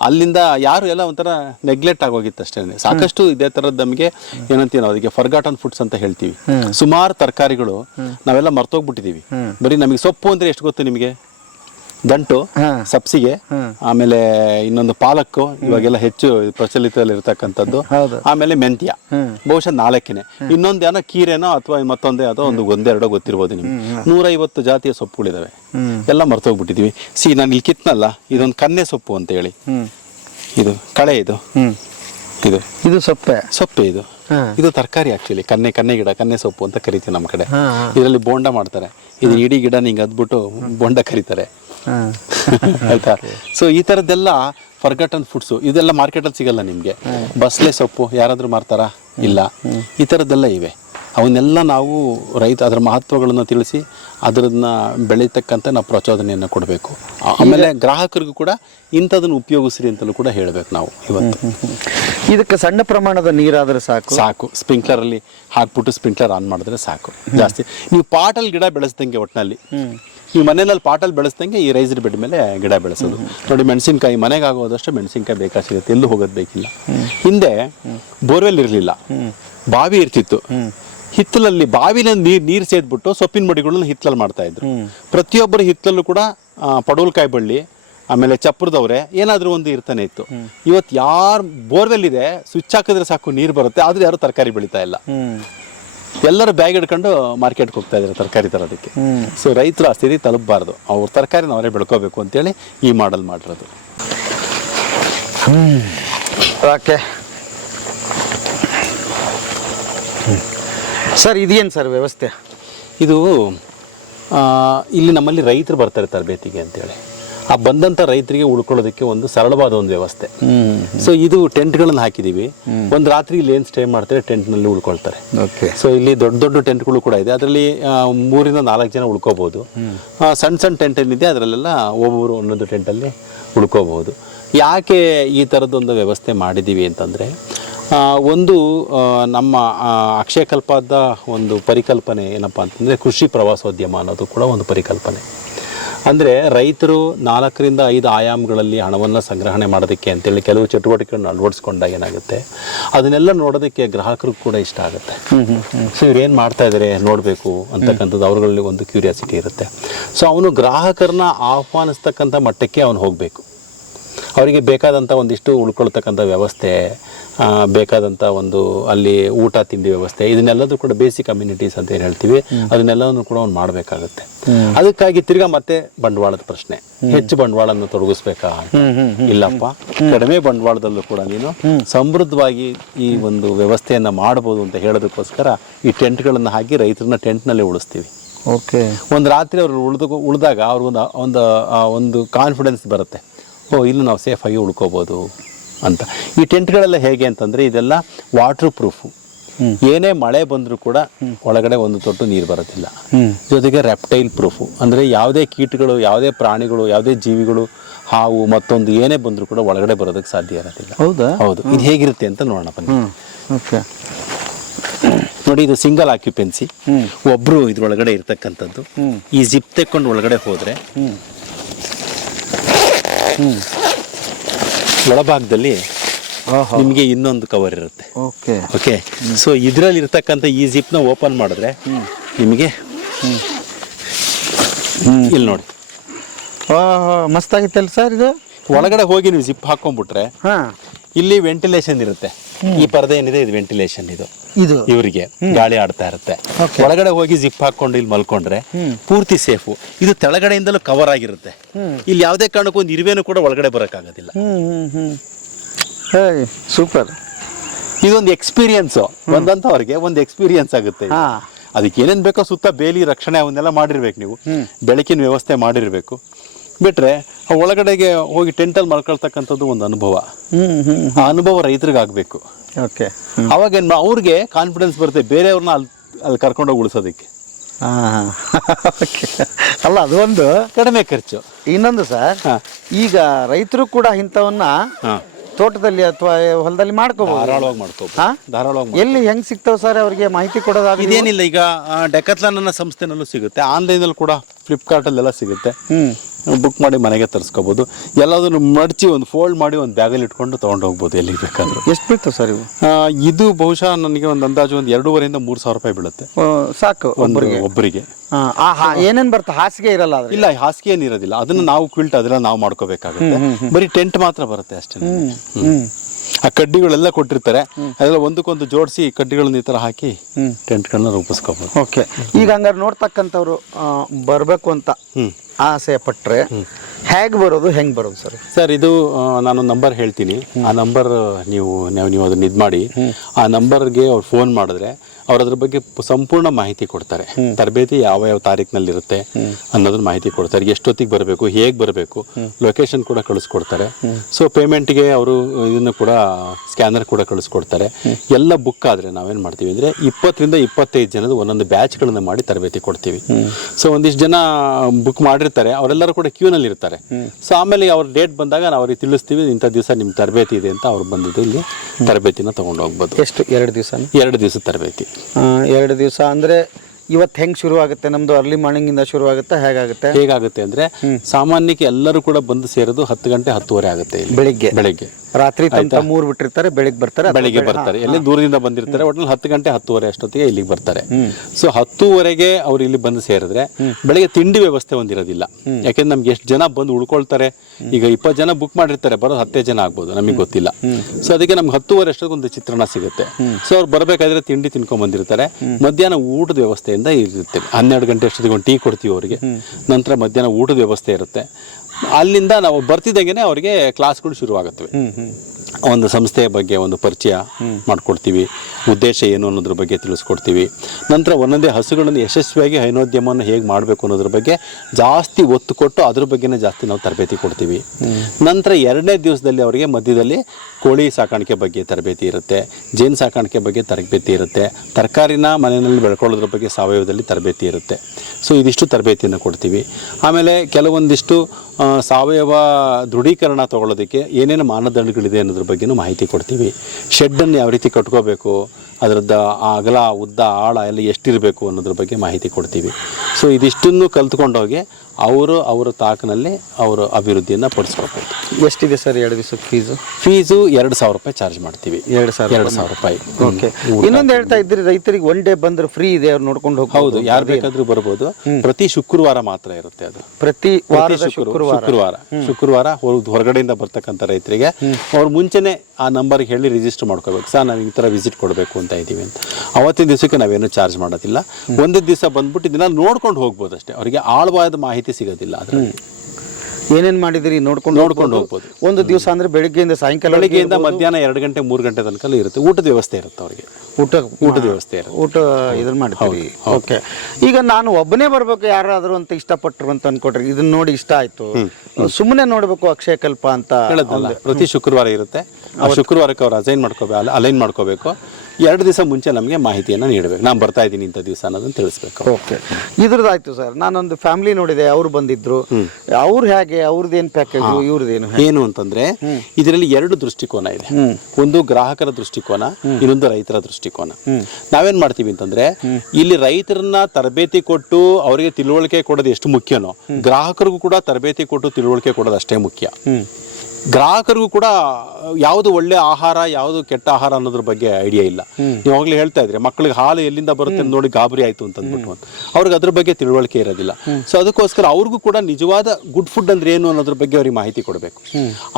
ಅಲ್ಲಿಂದ ಯಾರು ಎಲ್ಲ ಒಂಥರ ನೆಗ್ಲೆಕ್ಟ್ ಆಗೋಗಿತ್ತು ಅಷ್ಟೇ. ಸಾಕಷ್ಟು ಇದೇ ಥರದ್ದು ನಮಗೆ ಏನಂತೀವಿ ನಾವು ಅದಕ್ಕೆ ಫರ್ಗಾಟನ್ ಫುಡ್ಸ್ ಅಂತ ಹೇಳ್ತೀವಿ. ಸುಮಾರು ತರಕಾರಿಗಳು ನಾವೆಲ್ಲ ಮರ್ತೋಗ್ಬಿಟ್ಟಿದೀವಿ. ಬರೀ ನಮಗೆ ಸೊಪ್ಪು ಅಂದ್ರೆ ಎಷ್ಟು ಗೊತ್ತು ನಿಮಗೆ? ದಂಟು, ಸಬ್ಸಿಗೆ, ಆಮೇಲೆ ಇನ್ನೊಂದು ಪಾಲಕ್ಕು, ಇವಾಗೆಲ್ಲ ಹೆಚ್ಚು ಪ್ರಚಲಿತದಲ್ಲಿ ಇರ್ತಕ್ಕಂಥದ್ದು, ಆಮೇಲೆ ಮೆಂತ್ಯ, ಬಹುಶಃ 4ನೇ. ಇನ್ನೊಂದು ಏನೋ ಕೀರೆನೋ ಅಥವಾ ಮತ್ತೊಂದೇ ಅಥವಾ ಒಂದೆರಡೋ ಗೊತ್ತಿರ್ಬೋದು ನಿಮ್ಗೆ. 150 ಜಾತಿಯ ಸೊಪ್ಪುಗಳಿದಾವೆ, ಎಲ್ಲ ಮರ್ತೋಗ್ಬಿಟ್ಟಿದೀವಿ. ನಾನು ಇಲ್ಲಿ ಕಿತ್ನಲ್ಲ, ಇದೊಂದು ಕನ್ನೆ ಸೊಪ್ಪು ಅಂತ ಹೇಳಿ, ಇದು ಕಳೆ, ಇದು ಸೊಪ್ಪೆ ಇದು ತರಕಾರಿ ಆಕ್ಚುಲಿ. ಕನ್ನೆ ಗಿಡ, ಕನ್ನೆ ಸೊಪ್ಪು ಅಂತ ಕರಿತೀವಿ ನಮ್ಮ ಕಡೆ. ಇದರಲ್ಲಿ ಬೋಂಡ ಮಾಡ್ತಾರೆ. ಇದು ಇಡೀ ಗಿಡ ನಿಂಗೆ ಅದ್ಬಿಟ್ಟು ಬೋಂಡ ಕರೀತಾರೆ, ಆಯ್ತಾ? ಸೊ ಈ ಥರದ್ದೆಲ್ಲ ಫರ್ಗಟನ್ ಫುಡ್ಸು, ಇದೆಲ್ಲ ಮಾರ್ಕೆಟಲ್ಲಿ ಸಿಗಲ್ಲ ನಿಮಗೆ. ಬಸ್ಲೆ ಸೊಪ್ಪು ಯಾರಾದರೂ ಮಾರ್ತಾರಾ? ಇಲ್ಲ. ಈ ಥರದ್ದೆಲ್ಲ ಇವೆ. ಅವನ್ನೆಲ್ಲ ನಾವು ಅದರ ಮಹತ್ವಗಳನ್ನು ತಿಳಿಸಿ ಅದನ್ನ ಬೆಳೀತಕ್ಕಂಥ ನಾವು ಪ್ರಚೋದನೆಯನ್ನು ಕೊಡಬೇಕು. ಆಮೇಲೆ ಗ್ರಾಹಕರಿಗೂ ಕೂಡ ಇಂಥದನ್ನು ಉಪಯೋಗಿಸ್ರಿ ಅಂತಲೂ ಕೂಡ ಹೇಳಬೇಕು ನಾವು ಇವತ್ತು. ಇದಕ್ಕೆ ಸಣ್ಣ ಪ್ರಮಾಣದ ನೀರಾದರೆ ಸಾಕು. ಸ್ಪ್ರಿಂಕ್ಲರಲ್ಲಿ ಹಾಕ್ಬಿಟ್ಟು ಸ್ಪ್ರಿಂಕ್ಲರ್ ಆನ್ ಮಾಡಿದ್ರೆ ಸಾಕು. ಜಾಸ್ತಿ ನೀವು ಪಾಟಲ್ಲಿ ಗಿಡ ಬೆಳೆಸ್ದಂಗೆ, ಒಟ್ಟಿನಲ್ಲಿ ನೀವು ಮನೆಯಲ್ಲಿ ಪಾಟಲ್ಲಿ ಬೆಳೆಸ್ದಂಗೆ ಈ ರೈಸ್ಡ್ ಬೆಡ್ ಮೇಲೆ ಗಿಡ ಬೆಳೆಸೋದು. ನೋಡಿ, ಮೆಣಸಿನ್ಕಾಯಿ ಮನೆಗೆ ಆಗೋದಷ್ಟು ಮೆಣಸಿನ್ಕಾಯಿ ಬೇಕಾಗಿರುತ್ತೆ, ಎಲ್ಲೂ ಹೋಗೋದು ಬೇಕಿಲ್ಲ. ಹಿಂದೆ ಬೋರ್ವೆಲ್ ಇರಲಿಲ್ಲ, ಬಾವಿ ಇರ್ತಿತ್ತು. ಹಿತ್ತಲಲ್ಲಿ ಬಾವಿನಲ್ಲಿ ನೀರು ಸೇದ್ಬಿಟ್ಟು ಸೊಪ್ಪಿನ ಮಡಿಗಳನ್ನ ಹಿತ್ತಲಲ್ಲಿ ಮಾಡ್ತಾ ಇದ್ರು. ಪ್ರತಿಯೊಬ್ಬರು ಹಿತ್ತಲಲ್ಲೂ ಕೂಡ ಪಡವಲಕಾಯಿ ಬಳ್ಳಿ, ಆಮೇಲೆ ಚಪ್ರದವ್ರೆ ಏನಾದರೂ ಒಂದು ಇರ್ತಾನೆ ಇತ್ತು. ಇವತ್ತು ಯಾರು ಬೋರ್ವೆಲ್ ಇದೆ, ಸ್ವಿಚ್ ಹಾಕಿದ್ರೆ ಸಾಕು ನೀರು ಬರುತ್ತೆ, ಆದ್ರೆ ಯಾರು ತರಕಾರಿ ಬೆಳೀತಾ ಇಲ್ಲ. ಎಲ್ಲರೂ ಬ್ಯಾಗ್ ಹಿಡ್ಕೊಂಡು ಮಾರ್ಕೆಟ್ಗೆ ಹೋಗ್ತಾ ಇದ್ದಾರೆ ತರಕಾರಿ ತರೋದಕ್ಕೆ. ಸೊ ರೈತರು ಆ ಸ್ಥಿತಿ ತಲುಪಬಾರ್ದು, ಅವ್ರ ತರಕಾರಿನ ಅವರೇ ಬೆಳ್ಕೋಬೇಕು ಅಂತೇಳಿ ಈ ಮಾಡಲ್ ಮಾಡಿರೋದು. ಓಕೆ ಸರ್, ಇದೇನು ಸರ್ ವ್ಯವಸ್ಥೆ? ಇದು ಇಲ್ಲಿ ನಮ್ಮಲ್ಲಿ ರೈತರು ಬರ್ತಾರೆ ತರಬೇತಿಗೆ ಅಂತೇಳಿ. ಆ ಬಂದಂಥ ರೈತರಿಗೆ ಉಳ್ಕೊಳ್ಳೋದಕ್ಕೆ ಒಂದು ಸರಳವಾದ ಒಂದು ವ್ಯವಸ್ಥೆ. ಸೊ ಇದು ಟೆಂಟ್ಗಳನ್ನು ಹಾಕಿದ್ದೀವಿ. ಒಂದು ರಾತ್ರಿ ಇಲ್ಲಿ ಏನು ಸ್ಟೇ ಮಾಡ್ತಾರೆ ಟೆಂಟ್ನಲ್ಲಿ ಉಳ್ಕೊಳ್ತಾರೆ. ಸೊ ಇಲ್ಲಿ ದೊಡ್ಡ ದೊಡ್ಡ ಟೆಂಟ್ಗಳು ಕೂಡ ಇದೆ, ಅದರಲ್ಲಿ 3 ರಿಂದ 4 ಜನ ಉಳ್ಕೋಬಹುದು. ಸಣ್ಣ ಟೆಂಟ್ ಏನಿದೆ ಅದರಲ್ಲೆಲ್ಲ ಒಬ್ಬೊಬ್ಬರು ಒಂದೊಂದು ಟೆಂಟಲ್ಲಿ ಉಳ್ಕೋಬಹುದು. ಯಾಕೆ ಈ ಥರದ್ದೊಂದು ವ್ಯವಸ್ಥೆ ಮಾಡಿದ್ದೀವಿ ಅಂತಂದರೆ, ಒಂದು ನಮ್ಮ ಅಕ್ಷಯಕಲ್ಪದ ಒಂದು ಪರಿಕಲ್ಪನೆ ಏನಪ್ಪ ಅಂತಂದರೆ ಕೃಷಿ ಪ್ರವಾಸೋದ್ಯಮ ಅನ್ನೋದು ಕೂಡ ಒಂದು ಪರಿಕಲ್ಪನೆ. ಅಂದರೆ ರೈತರು 4 ರಿಂದ 5 ಆಯಾಮಗಳಲ್ಲಿ ಹಣವನ್ನು ಸಂಗ್ರಹಣೆ ಮಾಡೋದಕ್ಕೆ ಅಂತೇಳಿ ಕೆಲವು ಚಟುವಟಿಕೆಗಳನ್ನು ಅಳವಡಿಸ್ಕೊಂಡಾಗ ಏನಾಗುತ್ತೆ, ಅದನ್ನೆಲ್ಲ ನೋಡೋದಕ್ಕೆ ಗ್ರಾಹಕರಿಗೂ ಕೂಡ ಇಷ್ಟ ಆಗುತ್ತೆ. ಸೊ ಇವ್ರು ಏನು ಮಾಡ್ತಾ ಇದ್ದಾರೆ ನೋಡಬೇಕು ಅಂತಕ್ಕಂಥದ್ದು ಅವ್ರಲ್ಲಿ ಒಂದು ಕ್ಯೂರಿಯಾಸಿಟಿ ಇರುತ್ತೆ. ಸೊ ಅವನು ಗ್ರಾಹಕರನ್ನ ಆಹ್ವಾನಿಸ್ತಕ್ಕಂಥ ಮಟ್ಟಕ್ಕೆ ಅವನು ಹೋಗಬೇಕು. ಅವರಿಗೆ ಬೇಕಾದಂಥ ಒಂದಿಷ್ಟು ಉಳ್ಕೊಳ್ತಕ್ಕಂಥ ವ್ಯವಸ್ಥೆ, ಬೇಕಾದಂಥ ಒಂದು ಅಲ್ಲಿ ಊಟ ತಿಂಡಿ ವ್ಯವಸ್ಥೆ, ಇದನ್ನೆಲ್ಲದೂ ಕೂಡ ಬೇಸಿಕ್ ಕಮ್ಯುನಿಟೀಸ್ ಅಂತ ಏನು ಹೇಳ್ತೀವಿ, ಅದನ್ನೆಲ್ಲವನ್ನು ಕೂಡ ಅವ್ನು ಮಾಡಬೇಕಾಗುತ್ತೆ. ಅದಕ್ಕಾಗಿ ತಿರ್ಗಾ ಮತ್ತೆ ಬಂಡವಾಳದ ಪ್ರಶ್ನೆ, ಹೆಚ್ಚು ಬಂಡವಾಳವನ್ನು ತೊಡಗಿಸ್ಬೇಕಾ? ಇಲ್ಲಪ್ಪ, ಕಡಿಮೆ ಬಂಡವಾಳದಲ್ಲೂ ಕೂಡ ನೀನು ಸಮೃದ್ಧವಾಗಿ ಈ ಒಂದು ವ್ಯವಸ್ಥೆಯನ್ನು ಮಾಡ್ಬೋದು ಅಂತ ಹೇಳೋದಕ್ಕೋಸ್ಕರ ಈ ಟೆಂಟ್ಗಳನ್ನು ಹಾಕಿ ರೈತರನ್ನ ಟೆಂಟ್ನಲ್ಲಿ ಉಳಿಸ್ತೀವಿ. ಓಕೆ, ಒಂದು ರಾತ್ರಿ ಅವ್ರು ಉಳಿದಾಗ ಅವ್ರಿಗೊಂದು ಒಂದು ಕಾನ್ಫಿಡೆನ್ಸ್ ಬರುತ್ತೆ, ಇಲ್ಲೂ ನಾವು ಸೇಫಾಗಿ ಉಳ್ಕೋಬೋದು ಅಂತ. ಈ ಟೆಂಟ್ಗಳೆಲ್ಲ ಹೇಗೆ ಅಂತಂದರೆ ಇದೆಲ್ಲ ವಾಟರ್ ಪ್ರೂಫು. ಏನೇ ಮಳೆ ಬಂದರೂ ಕೂಡ ಒಳಗಡೆ ಒಂದು ತೊಟ್ಟು ನೀರು ಬರೋದಿಲ್ಲ. ಜೊತೆಗೆ ರೆಪ್ಟೈಲ್ ಪ್ರೂಫು, ಅಂದರೆ ಯಾವುದೇ ಕೀಟಗಳು, ಯಾವುದೇ ಪ್ರಾಣಿಗಳು, ಯಾವುದೇ ಜೀವಿಗಳು, ಹಾವು ಮತ್ತೊಂದು ಏನೇ ಬಂದರೂ ಕೂಡ ಒಳಗಡೆ ಬರೋದಕ್ಕೆ ಸಾಧ್ಯ ಇರೋದಿಲ್ಲ. ಹೌದು. ಇದು ಹೇಗಿರುತ್ತೆ ಅಂತ ನೋಡೋಣ ಬನ್ನಿ. ನೋಡಿ, ಇದು ಸಿಂಗಲ್ ಆಕ್ಯುಪೆನ್ಸಿ, ಒಬ್ಬರು ಇದ್ರೊಳಗಡೆ ಇರ್ತಕ್ಕಂಥದ್ದು. ಈ ಜಿಪ್ ತೆಕ್ಕೊಂಡು ಒಳಗಡೆ ಹೋದರೆ ಒಳಭಾಗದಲ್ಲಿ ನಿಮಗೆ ಇನ್ನೊಂದು ಕವರ್ ಇರುತ್ತೆ. ಓಕೆ, ಸೊ ಇದರಲ್ಲಿ ಇರ್ತಕ್ಕಂಥ ಈ ಜಿಪ್ನ ಓಪನ್ ಮಾಡಿದ್ರೆ ನಿಮಗೆ ಇಲ್ಲಿ ನೋಡಿ, ಮಸ್ತಾಗಿತ್ತಲ್ಲ ಸರ್ ಇದು. ಒಳಗಡೆ ಹೋಗಿ ನೀವು ಜಿಪ್ ಹಾಕೊಂಡ್ಬಿಟ್ರೆ ಇಲ್ಲಿ ವೆಂಟಿಲೇಷನ್ ಇರುತ್ತೆ. ಈ ಪರದೆ ಏನಿದೆ ಇದು ವೆಂಟಿಲೇಷನ್, ಇದು ಇವರಿಗೆ ಗಾಳಿ ಆಡ್ತಾ ಇರುತ್ತೆ. ಒಳಗಡೆ ಹೋಗಿ ಜಿಪ್ ಹಾಕೊಂಡು ಇಲ್ಲಿ ಮಲ್ಕೊಂಡ್ರೆ ಪೂರ್ತಿ ಸೇಫು. ಇದು ತೆಳಗಡೆಯಿಂದಲೂ ಕವರ್ ಆಗಿರುತ್ತೆ. ಇಲ್ಲಿ ಯಾವುದೇ ಕಾರಣಕ್ಕೂ ಒಂದು ಇರುವೆನೂ ಕೂಡ ಒಳಗಡೆ ಬರೋಕ್ಕಾಗೋದಿಲ್ಲ. ಸೂಪರ್. ಇದೊಂದು ಎಕ್ಸ್ಪೀರಿಯನ್ಸು, ಬಂದಂಥವ್ರಿಗೆ ಒಂದು ಎಕ್ಸ್ಪೀರಿಯನ್ಸ್ ಆಗುತ್ತೆ. ಅದಕ್ಕೆ ಏನೇನು ಬೇಕೋ ಸುತ್ತ ಬೇಲಿ ರಕ್ಷಣೆ ಅವನ್ನೆಲ್ಲ ಮಾಡಿರ್ಬೇಕು, ನೀವು ಬೆಳಕಿನ ವ್ಯವಸ್ಥೆ ಮಾಡಿರ್ಬೇಕು. ಬಿಟ್ರೆ ಒಳಗಡೆಗೆ ಹೋಗಿ ಟೆಂಟಲ್ಲಿ ಮಲ್ಕೊಳ್ತಕ್ಕಂಥದ್ದು ಒಂದು ಅನುಭವ. ಆ ಅನುಭವ ರೈತರಿಗೆ ಆಗಬೇಕು. ಓಕೆ, ಅವಾಗ ಅವ್ರಿಗೆ ಕಾನ್ಫಿಡೆನ್ಸ್ ಬರುತ್ತೆ ಬೇರೆಯವ್ರನ್ನ ಅಲ್ಲಿ ಕರ್ಕೊಂಡೋಗಿ ಉಳಿಸೋದಕ್ಕೆ. ಅಲ್ಲ, ಅದು ಒಂದು ಕಡಿಮೆ ಖರ್ಚು. ಇನ್ನೊಂದು ಸರ್, ಈಗ ರೈತರು ಕೂಡ ಇಂಥವನ್ನ ತೋಟದಲ್ಲಿ ಅಥವಾ ಹೊಲದಲ್ಲಿ ಮಾಡ್ಕೋಬಹುದು, ಧಾರಾಳವಾಗಿ. ಎಲ್ಲಿ ಹೆಂಗ್ ಸಿಗ್ತಾವ ಸರ್ ಅವ್ರಿಗೆ ಮಾಹಿತಿ ಕೊಡೋದಾದ್ರೆ? ಇದೇನಿಲ್ಲ, ಈಗ ಡೆಕತ್ಲಾನ್ ಅನ್ನೋ ಸಂಸ್ಥೆನಲ್ಲೂ ಸಿಗುತ್ತೆ, ಆನ್ಲೈನಲ್ಲಿ ಕೂಡ ಫ್ಲಿಪ್ಕಾರ್ಟಲ್ಲೆಲ್ಲ ಸಿಗುತ್ತೆ. ಬುಕ್ ಮಾಡಿ ಮನೆಗೆ ತರಿಸ್ಕೋಬೋದು. ಎಲ್ಲದನ್ನು ಮಡಚಿ ಒಂದು ಫೋಲ್ಡ್ ಮಾಡಿ ಒಂದು ಬ್ಯಾಗಲ್ಲಿ ಇಟ್ಕೊಂಡು ತೊಗೊಂಡು ಹೋಗ್ಬೋದು ಎಲ್ಲಿಗೆ ಬೇಕಾದರೂ. ಎಷ್ಟು ಬೀಳ್ತವೆ ಸರ್ ಇವು? ಇದು ಬಹುಶಃ ನನಗೆ ಒಂದು ಅಂದಾಜು ಒಂದು 2,500-3,000 ರೂಪಾಯಿ ಬೀಳುತ್ತೆ ಸಾಕು ಒಬ್ಬರಿಗೆ. ಏನೇನ್ ಬರುತ್ತೆ? ಹಾಸಿಗೆ ಇರಲ್ಲ ಅದ್ರಲ್ಲಿ? ಇಲ್ಲ, ಹಾಸಿಗೆ ಏನಿರೋದಿಲ್ಲ. ಅದನ್ನ ನಾವು ಕ್ವಿಲ್ಟ್ ಅದೆಲ್ಲ ನಾವು ಮಾಡ್ಕೋಬೇಕಾಗುತ್ತೆ. ಬರೀ ಟೆಂಟ್ ಮಾತ್ರ ಬರುತ್ತೆ ಅಷ್ಟೇ. ಆ ಕಡ್ಡಿಗಳೆಲ್ಲ ಕೊಟ್ಟಿರ್ತಾರೆ, ಅದೆಲ್ಲ ಒಂದಕ್ಕೊಂದು ಜೋಡಿಸಿ ಕಡ್ಡಿಗಳನ್ನ ಈ ತರ ಹಾಕಿ ಟೆಂಟ್ಗಳನ್ನ ರೂಪಿಸ್ಕೋಬಹುದು. ಓಕೆ. ಈಗ ಹಂಗಾರೆ ನೋಡ್ತಕ್ಕಂಥವ್ರು ಬರ್ಬೇಕು ಅಂತ ಆಸೆ ಪಟ್ರೆ ಹೇಗೆ ಬರೋದು, ಹೆಂಗ್ ಬರೋದು ಸರ್? ಸರ್, ಇದು ನಾನು ನಂಬರ್ ಹೇಳ್ತೀನಿ. ಆ ನಂಬರ್ ನೀವು ಅದನ್ನ ಇದು ಮಾಡಿ ಆ ನಂಬರ್ಗೆ ಅವ್ರು ಫೋನ್ ಮಾಡಿದ್ರೆ ಅವ್ರು ಅದ್ರ ಬಗ್ಗೆ ಸಂಪೂರ್ಣ ಮಾಹಿತಿ ಕೊಡ್ತಾರೆ. ತರಬೇತಿ ಯಾವ ತಾರೀಕಿನಲ್ಲಿ ಇರುತ್ತೆ ಅನ್ನೋದನ್ನ ಮಾಹಿತಿ ಕೊಡ್ತಾರೆ. ಎಷ್ಟೊತ್ತಿಗೆ ಬರಬೇಕು, ಹೇಗೆ ಬರಬೇಕು, ಲೊಕೇಶನ್ ಕೂಡ ಕಳಿಸ್ಕೊಡ್ತಾರೆ. ಸೊ ಪೇಮೆಂಟ್ಗೆ ಅವರು ಇದನ್ನು ಕೂಡ ಸ್ಕ್ಯಾನರ್ ಕೂಡ ಕಳಿಸ್ಕೊಡ್ತಾರೆ. ಎಲ್ಲ ಬುಕ್ ಆದರೆ ನಾವೇನು ಮಾಡ್ತೀವಿ ಅಂದರೆ 20-25 ಜನದ ಒಂದೊಂದು ಬ್ಯಾಚ್ಗಳನ್ನ ಮಾಡಿ ತರಬೇತಿ ಕೊಡ್ತೀವಿ. ಸೊ ಒಂದಿಷ್ಟು ಜನ ಬುಕ್ ಮಾಡಿರ್ತಾರೆ, ಅವರೆಲ್ಲರೂ ಕೂಡ ಕ್ಯೂನಲ್ಲಿ ಇರ್ತಾರೆ. ಸೊ ಆಮೇಲೆ ಅವ್ರ ಡೇಟ್ ಬಂದಾಗ ನಾವು ಅವ್ರಿಗೆ ತಿಳಿಸ್ತೀವಿ, ಇಂಥ ದಿವಸ ನಿಮ್ಮ ತರಬೇತಿ ಇದೆ ಅಂತ. ಅವ್ರು ಬಂದಿದ್ದು ಇಲ್ಲಿ ತರಬೇತಿನ ತಗೊಂಡು ಹೋಗ್ಬೋದು. ಎಷ್ಟು? 2 ದಿವಸ? 2 ದಿವಸದ ತರಬೇತಿ. 2 ದಿವಸ ಅಂದರೆ ಇವತ್ತು ಹೆಂಗೆ ಶುರು ಆಗುತ್ತೆ? ನಮ್ದು ಅರ್ಲಿ ಮಾರ್ನಿಂಗ್ ಇಂದ ಶುರು ಆಗುತ್ತೆ. ಹೇಗಾಗುತ್ತೆ ಅಂದ್ರೆ ಸಾಮಾನ್ಯಕ್ಕೆ ಎಲ್ಲರೂ ಕೂಡ ಬಂದು ಸೇರೋದು 10 ಗಂಟೆ 10:30 ಆಗುತ್ತೆ ಬೆಳಿಗ್ಗೆ. ರಾತ್ರಿ ತನಕ 3 ಬಿಟ್ಟಿರ್ತಾರೆ, ಬೆಳಿಗ್ಗೆ ಬರ್ತಾರೆ. ಎಲ್ಲಿ ದೂರದಿಂದ ಬಂದಿರ್ತಾರೆ, ಒಟ್ನಲ್ಲಿ 10 ಗಂಟೆ 10:30 ಅಷ್ಟೊತ್ತಿಗೆ ಇಲ್ಲಿಗೆ ಬರ್ತಾರೆ. ಸೊ 10:30ಗೆ ಅವ್ರು ಇಲ್ಲಿ ಬಂದು ಸೇರಿದ್ರೆ ಬೆಳಿಗ್ಗೆ ತಿಂಡಿ ವ್ಯವಸ್ಥೆ ಒಂದಿರೋದಿಲ್ಲ. ಯಾಕೆಂದ್ರೆ ನಮ್ಗೆ ಎಷ್ಟು ಜನ ಬಂದು ಉಳ್ಕೊಳ್ತಾರೆ, ಈಗ 20 ಜನ ಬುಕ್ ಮಾಡಿರ್ತಾರೆ, ಬರೋದು 10 ಜನ ಆಗ್ಬೋದು, ನಮಗೆ ಗೊತ್ತಿಲ್ಲ. ಸೊ ಅದಕ್ಕೆ ನಮ್ಗೆ 10:30 ಅಷ್ಟೊತ್ತಿಗೆ ಒಂದು ಚಿತ್ರಣ ಸಿಗುತ್ತೆ. ಸೊ ಅವ್ರು ಬರ್ಬೇಕಾದ್ರೆ ತಿಂಡಿ ತಿನ್ಕೊಂಡ್ ಬಂದಿರ್ತಾರೆ. ಮಧ್ಯಾಹ್ನ ಊಟದ ವ್ಯವಸ್ಥೆಯಿಂದ ಇರುತ್ತೆ. 12 ಗಂಟೆ ಅಷ್ಟೊತ್ತಿಗೆ ಒಂದು ಟೀ ಕೊಡ್ತೀವಿ ಅವರಿಗೆ. ನಂತರ ಮಧ್ಯಾಹ್ನ ಊಟದ ವ್ಯವಸ್ಥೆ ಇರುತ್ತೆ. ಅಲ್ಲಿಂದ ನಾವು ಬರ್ತಿದ್ದಂಗೆ ಅವರಿಗೆ ಕ್ಲಾಸ್ಗಳು ಶುರುವಾಗುತ್ತವೆ. ಒಂದು ಸಂಸ್ಥೆಯ ಬಗ್ಗೆ ಒಂದು ಪರಿಚಯ ಮಾಡಿಕೊಡ್ತೀವಿ, ಉದ್ದೇಶ ಏನು ಅನ್ನೋದ್ರ ಬಗ್ಗೆ ತಿಳಿಸ್ಕೊಡ್ತೀವಿ. ನಂತರ ಒಂದೊಂದೇ ಹಸುಗಳನ್ನು ಯಶಸ್ವಿಯಾಗಿ ಹೈನೋದ್ಯಮವನ್ನು ಹೇಗೆ ಮಾಡಬೇಕು ಅನ್ನೋದ್ರ ಬಗ್ಗೆ ಜಾಸ್ತಿ ಒತ್ತು ಕೊಟ್ಟು ಅದ್ರ ಬಗ್ಗೆನೇ ಜಾಸ್ತಿ ನಾವು ತರಬೇತಿ ಕೊಡ್ತೀವಿ. ನಂತರ 2ನೇ ದಿವಸದಲ್ಲಿ ಅವರಿಗೆ ಮಧ್ಯದಲ್ಲಿ ಕೋಳಿ ಸಾಕಾಣಿಕೆ ಬಗ್ಗೆ ತರಬೇತಿ ಇರುತ್ತೆ, ಜೇನು ಸಾಕಾಣಿಕೆ ಬಗ್ಗೆ ತರಬೇತಿ ಇರುತ್ತೆ, ತರಕಾರಿನ ಮನೆಯಲ್ಲಿ ಬೆಳ್ಕೊಳ್ಳೋದ್ರ ಬಗ್ಗೆ ಸಾವಯವದಲ್ಲಿ ತರಬೇತಿ ಇರುತ್ತೆ. ಸೊ ಇದಿಷ್ಟು ತರಬೇತಿಯನ್ನು ಕೊಡ್ತೀವಿ. ಆಮೇಲೆ ಕೆಲವೊಂದಿಷ್ಟು ಸಾವಯವ ದೃಢೀಕರಣ ತಗೊಳ್ಳೋದಕ್ಕೆ ಏನೇನು ಮಾನದಂಡಗಳಿದೆ ಅನ್ನೋದ್ರ ಬಗ್ಗೆನೂ ಮಾಹಿತಿ ಕೊಡ್ತೀವಿ. ಶೆಡ್ಡನ್ನು ಯಾವ ರೀತಿ ಕಟ್ಕೋಬೇಕು, ಅದರದ್ದು ಅಗಲ ಉದ್ದ ಆಳ ಎಲ್ಲ ಎಷ್ಟಿರಬೇಕು ಅನ್ನೋದ್ರ ಬಗ್ಗೆ ಮಾಹಿತಿ ಕೊಡ್ತೀವಿ. ಸೊ ಇದಿಷ್ಟನ್ನು ಕಲ್ತ್ಕೊಂಡೋಗಿ ಅವರ ತಾಕಿನಲ್ಲಿ ಅವರು ಅಭಿವೃದ್ಧಿಯನ್ನು ಪಡಿಸ್ಕೋಬೇಕು. ಎಷ್ಟಿದೆ ಸರ್ 2 ದಿವಸಕ್ಕೆ ಫೀಸು 2,000 ರೂಪಾಯಿ ಚಾರ್ಜ್ ಮಾಡ್ತೀವಿ. 2,000 ರೂಪಾಯಿ. ಓಕೆ. ಇನ್ನೊಂದು ಹೇಳ್ತಾ ಇದ್ರಿ, ರೈತರಿಗೆ ಒನ್ ಡೇ ಬಂದ್ರೆ ಫ್ರೀ ಇದೆ, ಅವ್ರು ನೋಡ್ಕೊಂಡು ಹೋಗ್ಬೋದು. ಹೌದು, ಯಾರು ಬೇಕಾದ್ರೂ ಬರ್ಬೋದು. ಪ್ರತಿ ಶುಕ್ರವಾರ ಮಾತ್ರ ಇರುತ್ತೆ ಅದು. ಪ್ರತಿ ಶುಕ್ರವಾರ ಹೊರಗಡೆಯಿಂದ ಬರ್ತಕ್ಕಂಥ ರೈತರಿಗೆ ಅವ್ರು ಮುಂಚೆನೆ ಆ ನಂಬರ್ಗೆ ಹೇಳಿ ರಿಜಿಸ್ಟರ್ ಮಾಡ್ಕೋಬೇಕು. ಸರ್, ನಾವು ಈ ಥರ ವಿಸಿಟ್ ಕೊಡಬೇಕು ಅಂತ ಇದ್ದೀವಿ ಅಂತ. ಅವತ್ತಿನ ದಿವಸಕ್ಕೆ ನಾವೇನು ಚಾರ್ಜ್ ಮಾಡೋದಿಲ್ಲ. ಒಂದೇ ದಿವಸ ಬಂದ್ಬಿಟ್ಟು ಇದನ್ನ ನೋಡ್ಕೊಂಡು ಹೋಗ್ಬೋದು ಅಷ್ಟೇ. ಅವರಿಗೆ ಆಳವಾದ ಮಾಹಿತಿ ಸಿಗೋದಿಲ್ಲ. ಅದರಲ್ಲಿ ಏನೇನ್ ಮಾಡಿದಿರಿ ನೋಡ್ಕೊಂಡು ಹೋಗ್ಬೋದು. ಒಂದು ದಿವಸ ಅಂದ್ರೆ ಬೆಳಿಗ್ಗೆಯಿಂದ ಸಾಯಂಕಾಲ, ಬೆಳಿಗ್ಗೆಯಿಂದ ಮಧ್ಯಾಹ್ನ 2 ಗಂಟೆ 3 ಗಂಟೆ ತನಕ ಇರುತ್ತೆ. ಊಟದ ವ್ಯವಸ್ಥೆ ಇರುತ್ತೆ ಅವರಿಗೆ. ಊಟದ ವ್ಯವಸ್ಥೆ ಇರುತ್ತೆ. ಊಟ ಇದನ್ನ ಮಾಡ್ತೀವಿ. ಓಕೆ. ಈಗ ನಾನು ಒಬ್ಬನೇ ಬರ್ಬೇಕು ಯಾರಾದ್ರೂ ಅಂತ ಇಷ್ಟಪಟ್ರು ಅಂತ ಅನ್ಕೊಟ್ರಿ, ಇದನ್ನ ನೋಡಿ ಇಷ್ಟ ಆಯ್ತು, ಸುಮ್ಮನೆ ನೋಡ್ಬೇಕು ಅಕ್ಷಯ ಕಲ್ಪ ಅಂತ ಹೇಳೋದಲ್ಲ. ಪ್ರತಿ ಶುಕ್ರವಾರ ಇರುತ್ತೆ. ಆ ಶುಕ್ರವಾರಕ್ಕೆ ಅವ್ರು ಅಲೈನ್ ಮಾಡ್ಕೋಬೇಕು. 2 ದಿವಸ ಮುಂಚೆ ನಮಗೆ ಮಾಹಿತಿಯನ್ನು ನೀಡಬೇಕು. ನಾನು ಬರ್ತಾ ಇದ್ದೀನಿ ಇಂಥ ದಿವಸ ಅನ್ನೋದನ್ನ ತಿಳಿಸ್ಬೇಕು. ಓಕೆ. ಇದ್ರದ್ದಾಯ್ತು ಸರ್. ನಾನೊಂದು ಫ್ಯಾಮಿಲಿ ನೋಡಿದೆ, ಅವ್ರು ಬಂದಿದ್ರು. ಅವ್ರು ಹೇಗೆ, ಅವ್ರದ್ದೇನು ಪ್ಯಾಕೇಜ್, ಇವ್ರದ್ದೇನು ಏನು ಅಂತಂದ್ರೆ ಇದರಲ್ಲಿ 2 ದೃಷ್ಟಿಕೋನ ಇದೆ. ಒಂದು ಗ್ರಾಹಕರ ದೃಷ್ಟಿಕೋನ, ಇನ್ನೊಂದು ರೈತರ ದೃಷ್ಟಿಕೋನ. ನಾವೇನ್ ಮಾಡ್ತೀವಿ ಅಂತಂದ್ರೆ ಇಲ್ಲಿ ರೈತರನ್ನ ತರಬೇತಿ ಕೊಟ್ಟು ಅವರಿಗೆ ತಿಳುವಳಿಕೆ ಕೊಡೋದು ಎಷ್ಟು ಮುಖ್ಯನೋ, ಗ್ರಾಹಕರಿಗೂ ಕೂಡ ತರಬೇತಿ ಕೊಟ್ಟು ತಿಳುವಳಿಕೆ ಕೊಡೋದು ಅಷ್ಟೇ ಮುಖ್ಯ. ಗ್ರಾಹಕರಿಗೂ ಕೂಡ ಯಾವುದು ಒಳ್ಳೆ ಆಹಾರ, ಯಾವುದು ಕೆಟ್ಟ ಆಹಾರ ಅನ್ನೋದ್ರ ಬಗ್ಗೆ ಐಡಿಯಾ ಇಲ್ಲ. ನೀವು ಆಗ್ಲೇ ಹೇಳ್ತಾ ಇದ್ರೆ ಮಕ್ಕಳಿಗೆ ಹಾಲು ಎಲ್ಲಿಂದ ಬರುತ್ತೆ ನೋಡಿ ಗಾಬರಿ ಆಯ್ತು ಅಂತ ಅಂದ್ಬಿಟ್ಟು ಅವ್ರಿಗೆ ಅದ್ರ ಬಗ್ಗೆ ತಿಳುವಳಿಕೆ ಇರೋದಿಲ್ಲ. ಸೊ ಅದಕ್ಕೋಸ್ಕರ ಅವ್ರಿಗೂ ಕೂಡ ನಿಜವಾದ ಗುಡ್ ಫುಡ್ ಅಂದ್ರೆ ಏನು ಅನ್ನೋದ್ರ ಬಗ್ಗೆ ಅವ್ರಿಗೆ ಮಾಹಿತಿ ಕೊಡಬೇಕು.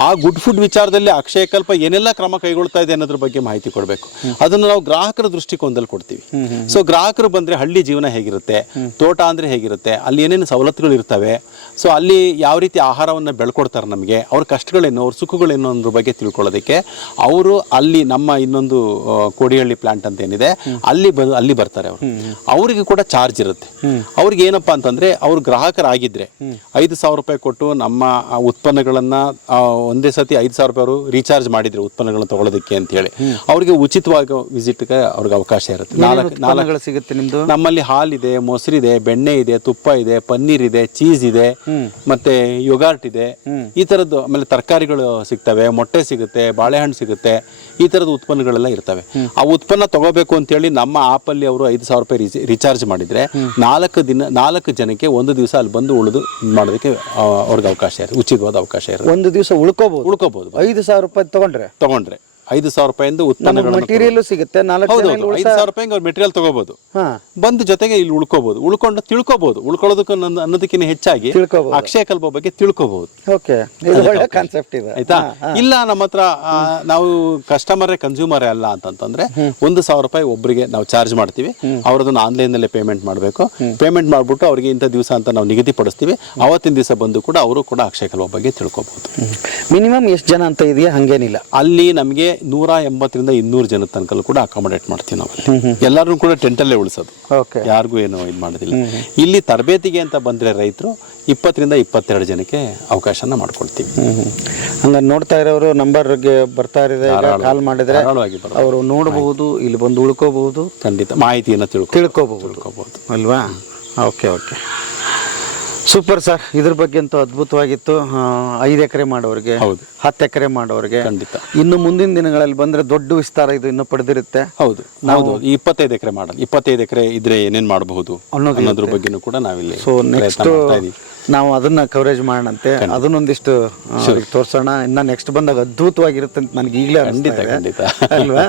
ಆ ಗುಡ್ ಫುಡ್ ವಿಚಾರದಲ್ಲಿ ಅಕ್ಷಯ ಕಲ್ಪ ಏನೆಲ್ಲ ಕ್ರಮ ಕೈಗೊಳ್ತಾ ಇದೆ ಅನ್ನೋದ್ರ ಬಗ್ಗೆ ಮಾಹಿತಿ ಕೊಡಬೇಕು. ಅದನ್ನು ನಾವು ಗ್ರಾಹಕರ ದೃಷ್ಟಿಕೋನದಲ್ಲಿ ಕೊಡ್ತೀವಿ. ಸೊ ಗ್ರಾಹಕರು ಬಂದ್ರೆ ಹಳ್ಳಿ ಜೀವನ ಹೇಗಿರುತ್ತೆ, ತೋಟ ಅಂದ್ರೆ ಹೇಗಿರುತ್ತೆ, ಅಲ್ಲಿ ಏನೇನು ಸವಲತ್ತುಗಳು ಇರ್ತವೆ, ಸೊ ಅಲ್ಲಿ ಯಾವ ರೀತಿ ಆಹಾರವನ್ನು ಬೆಳ್ಕೊಡ್ತಾರೆ, ನಮಗೆ ಅವ್ರ ಕಷ್ಟಗಳೇನು, ಅವ್ರ ಸುಖಗಳೇನು ಅನ್ನೋದ್ರ ಬಗ್ಗೆ ತಿಳ್ಕೊಳ್ಳೋದಕ್ಕೆ ಅವರು ಅಲ್ಲಿ ನಮ್ಮ ಇನ್ನೊಂದು ಕೋಡಿಹಳ್ಳಿ ಪ್ಲಾಂಟ್ ಅಂತ ಏನಿದೆ ಅಲ್ಲಿ ಬರ್ತಾರೆ. ಅವರಿಗೆ ಕೂಡ ಚಾರ್ಜ್ ಇರುತ್ತೆ. ಅವ್ರಿಗೆ ಏನಪ್ಪಾ ಅಂತಂದ್ರೆ ಅವ್ರು ಗ್ರಾಹಕರಾಗಿದ್ರೆ 5,000 ರೂಪಾಯಿ ಕೊಟ್ಟು ನಮ್ಮ ಉತ್ಪನ್ನಗಳನ್ನ ಒಂದೇ ಸತಿ 5,000 ರೂಪಾಯಿ ಅವರು ರೀಚಾರ್ಜ್ ಮಾಡಿದ್ರೆ ಉತ್ಪನ್ನಗಳನ್ನ ತಗೊಳ್ಳೋದಕ್ಕೆ ಅಂತ ಹೇಳಿ ಅವ್ರಿಗೆ ಉಚಿತವಾಗಿ ವಿಸಿಟ್ಗೆ ಅವ್ರಿಗೆ ಅವಕಾಶ ಇರುತ್ತೆ. 4 ಸಿಗುತ್ತೆ ನಿಮ್ದು. ನಮ್ಮಲ್ಲಿ ಹಾಲಿದೆ, ಮೊಸರಿದೆ, ಬೆಣ್ಣೆ ಇದೆ, ತುಪ್ಪ ಇದೆ, ಪನ್ನೀರ್ ಇದೆ, ಚೀಸ್ ಇದೆ, ಮತ್ತೆ ಯೋಗಾರ್ಟ್ ಇದೆ, ಈ ತರದ್ದು. ಆಮೇಲೆ ತರಕಾರಿ ತರಕಾರಿಗಳು ಸಿಗ್ತವೆ, ಮೊಟ್ಟೆ ಸಿಗುತ್ತೆ, ಬಾಳೆಹಣ್ಣು ಸಿಗುತ್ತೆ, ಈ ಥರದ ಉತ್ಪನ್ನಗಳೆಲ್ಲ ಇರ್ತವೆ. ಆ ಉತ್ಪನ್ನ ತಗೋಬೇಕು ಅಂತೇಳಿ ನಮ್ಮ ಆ್ಯಪಲ್ಲಿ ಅವರು 5,000 ರೂಪಾಯಿ ರಿಚಾರ್ಜ್ ಮಾಡಿದರೆ 4 ಜನಕ್ಕೆ ಒಂದು ದಿವಸ ಅಲ್ಲಿ ಬಂದು ಉಳಿದು ಮಾಡೋದಕ್ಕೆ ಅವ್ರಿಗೆ ಅವಕಾಶ ಇರುತ್ತೆ, ಉಚಿತವಾದ ಅವಕಾಶ ಇರುತ್ತೆ. ಒಂದು ದಿವಸ ಉಳ್ಕೋಬಹುದು. 5,000 ರೂಪಾಯಿ ತಗೊಂಡ್ರೆ 5,000 ರೂಪಾಯಿಂದ ಉತ್ಪನ್ನಗಳು ಮೆಟೀರಿಯಲ್ ಸಿಗುತ್ತೆ. 4 5,000 ರೂಪಾಯಿಗೆ ಅವ್ರು ಮೆಟೀರಿಯಲ್ ತಗೋಬಹುದು, ಬಂದು ಜೊತೆಗೆ ಇಲ್ಲಿ ಉಳ್ಕೊಂಡು ತಿಳ್ಕೊಬಹುದು. ಉಳ್ಕೊಳ್ಳೋದಕ್ಕೆ ಅನ್ನೋದಕ್ಕಿಂತ ಹೆಚ್ಚಾಗಿ ಅಕ್ಷಯ ಕಲ್ಪ ಬಗ್ಗೆ ತಿಳ್ಕೊಬಹುದು. ಓಕೆ, ಇದು ಒಳ್ಳೆ ಕಾನ್ಸೆಪ್ಟ್ ಇದೆ. ಆಯ್ತಾ? ಇಲ್ಲ ನಮ್ಮ ಹತ್ರ ನಾವು ಕಸ್ಟಮರೇ ಕನ್ಸ್ಯೂಮರೇ ಅಲ್ಲ ಅಂತಂದ್ರೆ 1,000 ರೂಪಾಯಿ ಒಬ್ಬರಿಗೆ ನಾವು ಚಾರ್ಜ್ ಮಾಡ್ತೀವಿ. ಅವ್ರದನ್ನ ಆನ್ಲೈನಲ್ಲೇ ಪೇಮೆಂಟ್ ಮಾಡಬೇಕು. ಪೇಮೆಂಟ್ ಮಾಡ್ಬಿಟ್ಟು ಅವ್ರಿಗೆ ಇಂಥ ದಿವಸ ಅಂತ ನಾವು ನಿಗದಿಪಡಿಸ್ತೀವಿ. ಅವತ್ತಿನ ದಿವಸ ಬಂದು ಕೂಡ ಅವರು ಕೂಡ ಅಕ್ಷಯ ಕಲ್ಪ ಬಗ್ಗೆ ತಿಳ್ಕೊಬಹುದು. ಮಿನಿಮಮ್ ಎಷ್ಟು ಜನ ಅಂತ ಇದೆಯಾ? ಹಂಗೇನಿಲ್ಲ. ಅಲ್ಲಿ ನಮಗೆ 180ರಿಂದ 200 ಜನ ತನಕ ಕೂಡ ಅಕಾಮಡೇಟ್ ಮಾಡ್ತೀವಿ ನಾವು. ಎಲ್ಲರೂ ಕೂಡ ಟೆಂಟಲ್ಲೇ ಉಳಿಸೋದು, ಯಾರಿಗೂ ಏನು ಇದು ಮಾಡೋದಿಲ್ಲ. ಇಲ್ಲಿ ತರಬೇತಿಗೆ ಅಂತ ಬಂದ್ರೆ ರೈತರು 20ರಿಂದ 22 ಜನಕ್ಕೆ ಅವಕಾಶನ ಮಾಡ್ಕೊಳ್ತೀವಿ. ಹಂಗ ನೋಡ್ತಾ ಇರೋರು ನಂಬರ್ಗೆ ಬರ್ತಾ ಇದೆ, ಕಾಲ್ ಮಾಡಿದ್ರೆ ಅವರು ನೋಡಬಹುದು, ಇಲ್ಲಿ ಬಂದು ಉಳ್ಕೋಬಹುದು, ಖಂಡಿತ ಮಾಹಿತಿಯನ್ನು ತಿಳ್ಕೋಬಹುದು ಅಲ್ವಾ? Okay, super sir. ಇದ್ರ ಬಗ್ಗೆ ಅಂತೂ ಅದ್ಭುತವಾಗಿತ್ತು. 5 ಎಕರೆ ಮಾಡೋರಿಗೆ, 10 ಎಕರೆ ಮಾಡೋರಿಗೆ, ಖಂಡಿತ ಇನ್ನು ಮುಂದಿನ ದಿನಗಳಲ್ಲಿ ಬಂದ್ರೆ ದೊಡ್ಡ ವಿಸ್ತಾರ ಇದು ಇನ್ನೂ ಪಡೆದಿರುತ್ತೆ. ಹೌದು, 25 ಎಕರೆ ಮಾಡೋದು. 25 ಎಕರೆ ಇದ್ರೆ ಏನೇನ್ ಮಾಡಬಹುದು ಅನ್ನೋದ್ರ ಬಗ್ಗೆನೂ ಕೂಡ ನಾವಿಲ್ಲಿ ನೆಕ್ಸ್ಟ್ ನಾವು ಅದನ್ನ ಕವರೇಜ್ ಮಾಡೋಣಂತೆ. ಅದನ್ನೊಂದಿಷ್ಟು ತೋರ್ಸೋಣ. ಇನ್ನ ನೆಕ್ಸ್ಟ್ ಬಂದಾಗ ಅದ್ಭುತವಾಗಿರುತ್ತೆ ಅಂತ ನನಗೆ ಈಗಲೇ ಖಂಡಿತ ಅಲ್ವಾ?